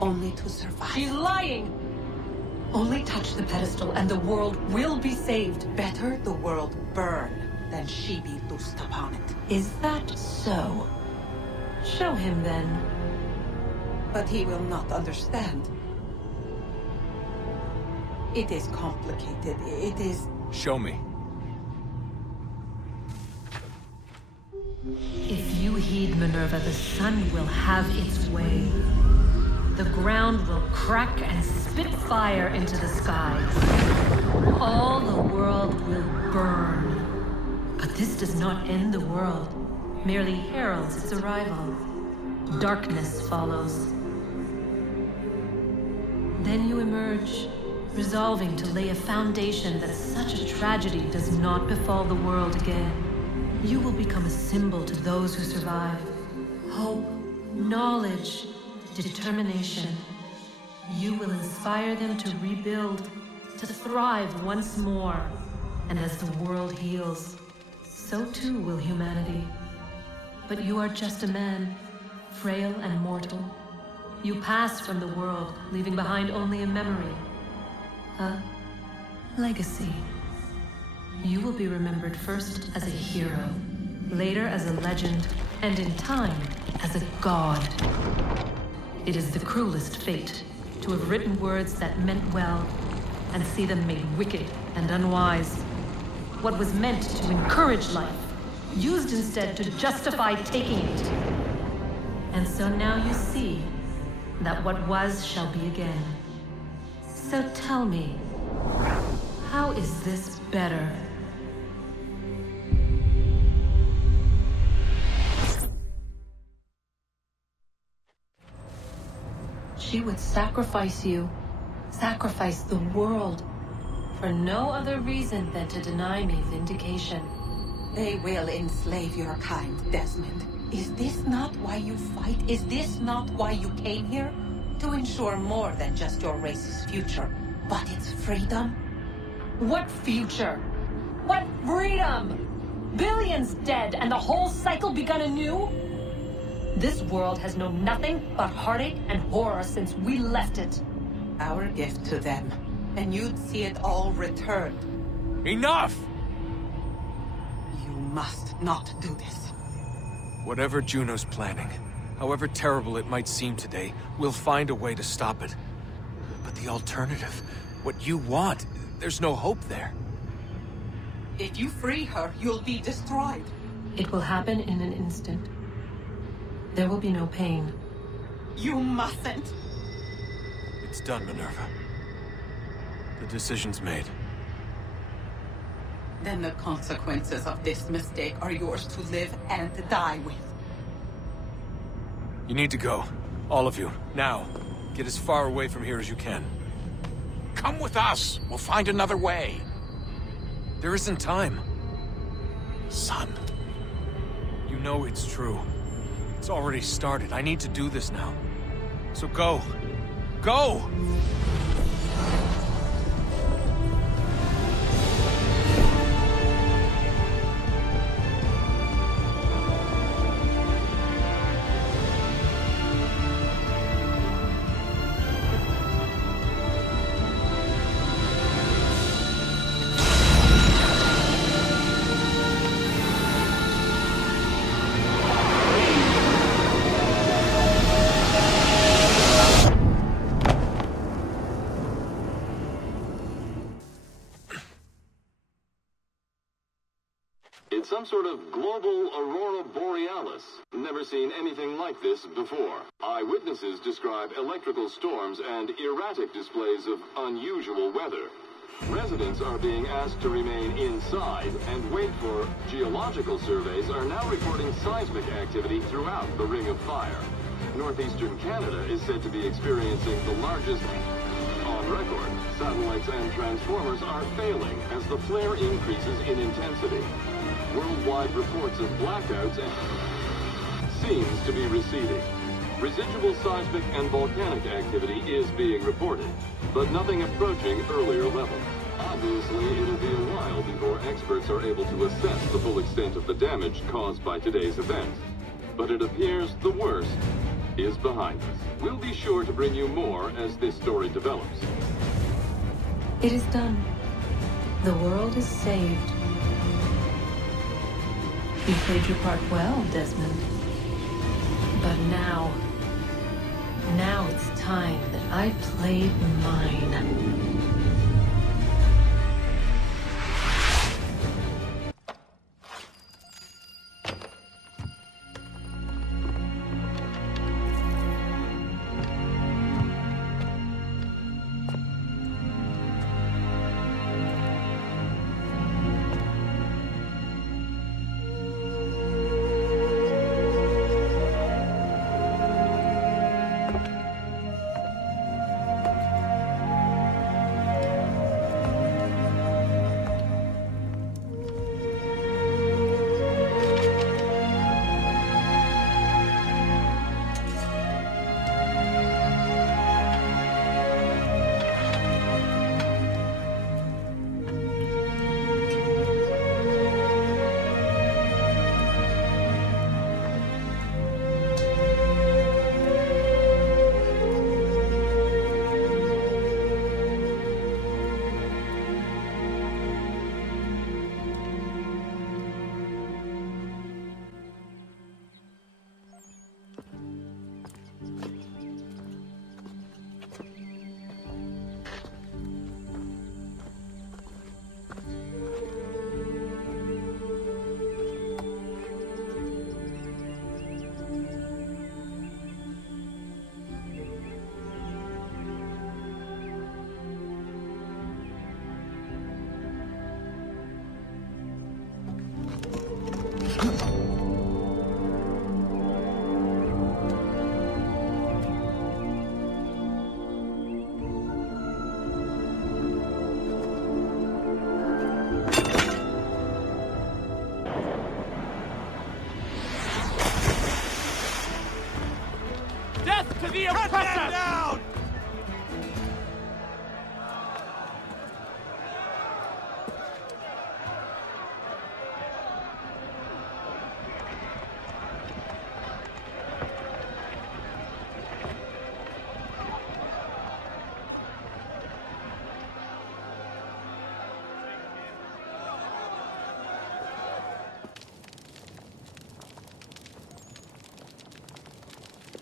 Only to survive. She's lying! Only touch the pedestal and the world will be saved. Better the world burn than she be loosed upon it. Is that so? Show him then. But he will not understand. It is complicated. It is... Show me. If you heed Minerva, the sun will have its way. The ground will crack and spit fire into the skies. All the world will burn. But this does not end the world, merely heralds its arrival. Darkness follows. Then you emerge, resolving to lay a foundation that such a tragedy does not befall the world again. You will become a symbol to those who survive. Hope, knowledge, determination. You will inspire them to rebuild, to thrive once more. And as the world heals, so too will humanity. But you are just a man, frail and mortal. You pass from the world, leaving behind only a memory. A legacy. You will be remembered first as a hero, later as a legend, and in time, as a god. It is the cruelest fate to have written words that meant well, and see them made wicked and unwise. What was meant to encourage life, used instead to justify taking it. And so now you see that what was shall be again. So tell me, how is this better? She would sacrifice you, sacrifice the world, for no other reason than to deny me vindication. They will enslave your kind, Desmond. Is this not why you fight? Is this not why you came here? To ensure more than just your race's future, but its freedom? What future? What freedom? Billions dead and the whole cycle begun anew? This world has known nothing but heartache and horror since we left it. Our gift to them, and you'd see it all returned. Enough! You must not do this. Whatever Juno's planning, however terrible it might seem today, we'll find a way to stop it. But the alternative, what you want, there's no hope there. If you free her, you'll be destroyed. It will happen in an instant. There will be no pain. You mustn't. It's done, Minerva. The decision's made. Then the consequences of this mistake are yours to live and die with. You need to go. All of you. Now. Get as far away from here as you can. Come with us. We'll find another way. There isn't time. Son. You know it's true. It's already started. I need to do this now. So go. Go! It's some sort of global aurora borealis. Never seen anything like this before. Eyewitnesses describe electrical storms and erratic displays of unusual weather. Residents are being asked to remain inside and wait for geological surveys are now reporting seismic activity throughout the Ring of Fire. Northeastern Canada is said to be experiencing the largest on record. Satellites and transformers are failing as the flare increases in intensity. Worldwide reports of blackouts seems to be receding. Residual seismic and volcanic activity is being reported, but nothing approaching earlier levels. Obviously, it'll be a while before experts are able to assess the full extent of the damage caused by today's event. But it appears the worst is behind us. We'll be sure to bring you more as this story develops. It is done. The world is saved. You played your part well, Desmond. But now it's time that I played mine.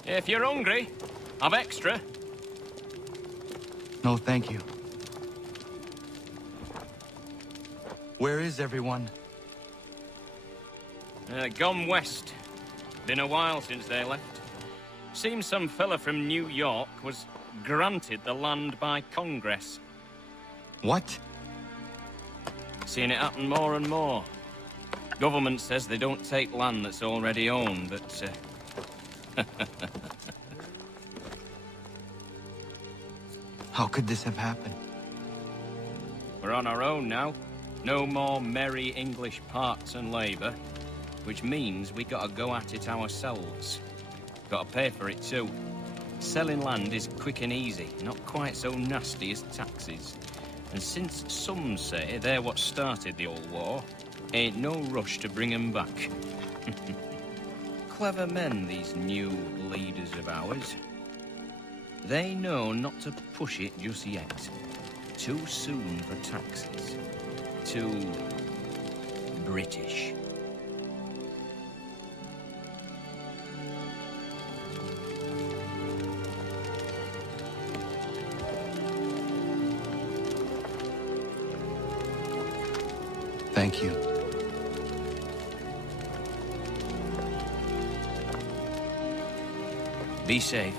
If you're hungry, I've extra. No, thank you. Where is everyone? Gone west. Been a while since they left. Seems some fella from New York was granted the land by Congress. What? Seeing it happen more and more. Government says they don't take land that's already owned, but... How could this have happened? We're on our own now. No more merry English parts and labour. Which means we gotta go at it ourselves. Gotta pay for it too. Selling land is quick and easy, not quite so nasty as taxes. And since some say they're what started the old war, ain't no rush to bring 'em back. Clever men, these new leaders of ours. They know not to push it just yet. Too soon for taxes. Too... British. Thank you. Be safe.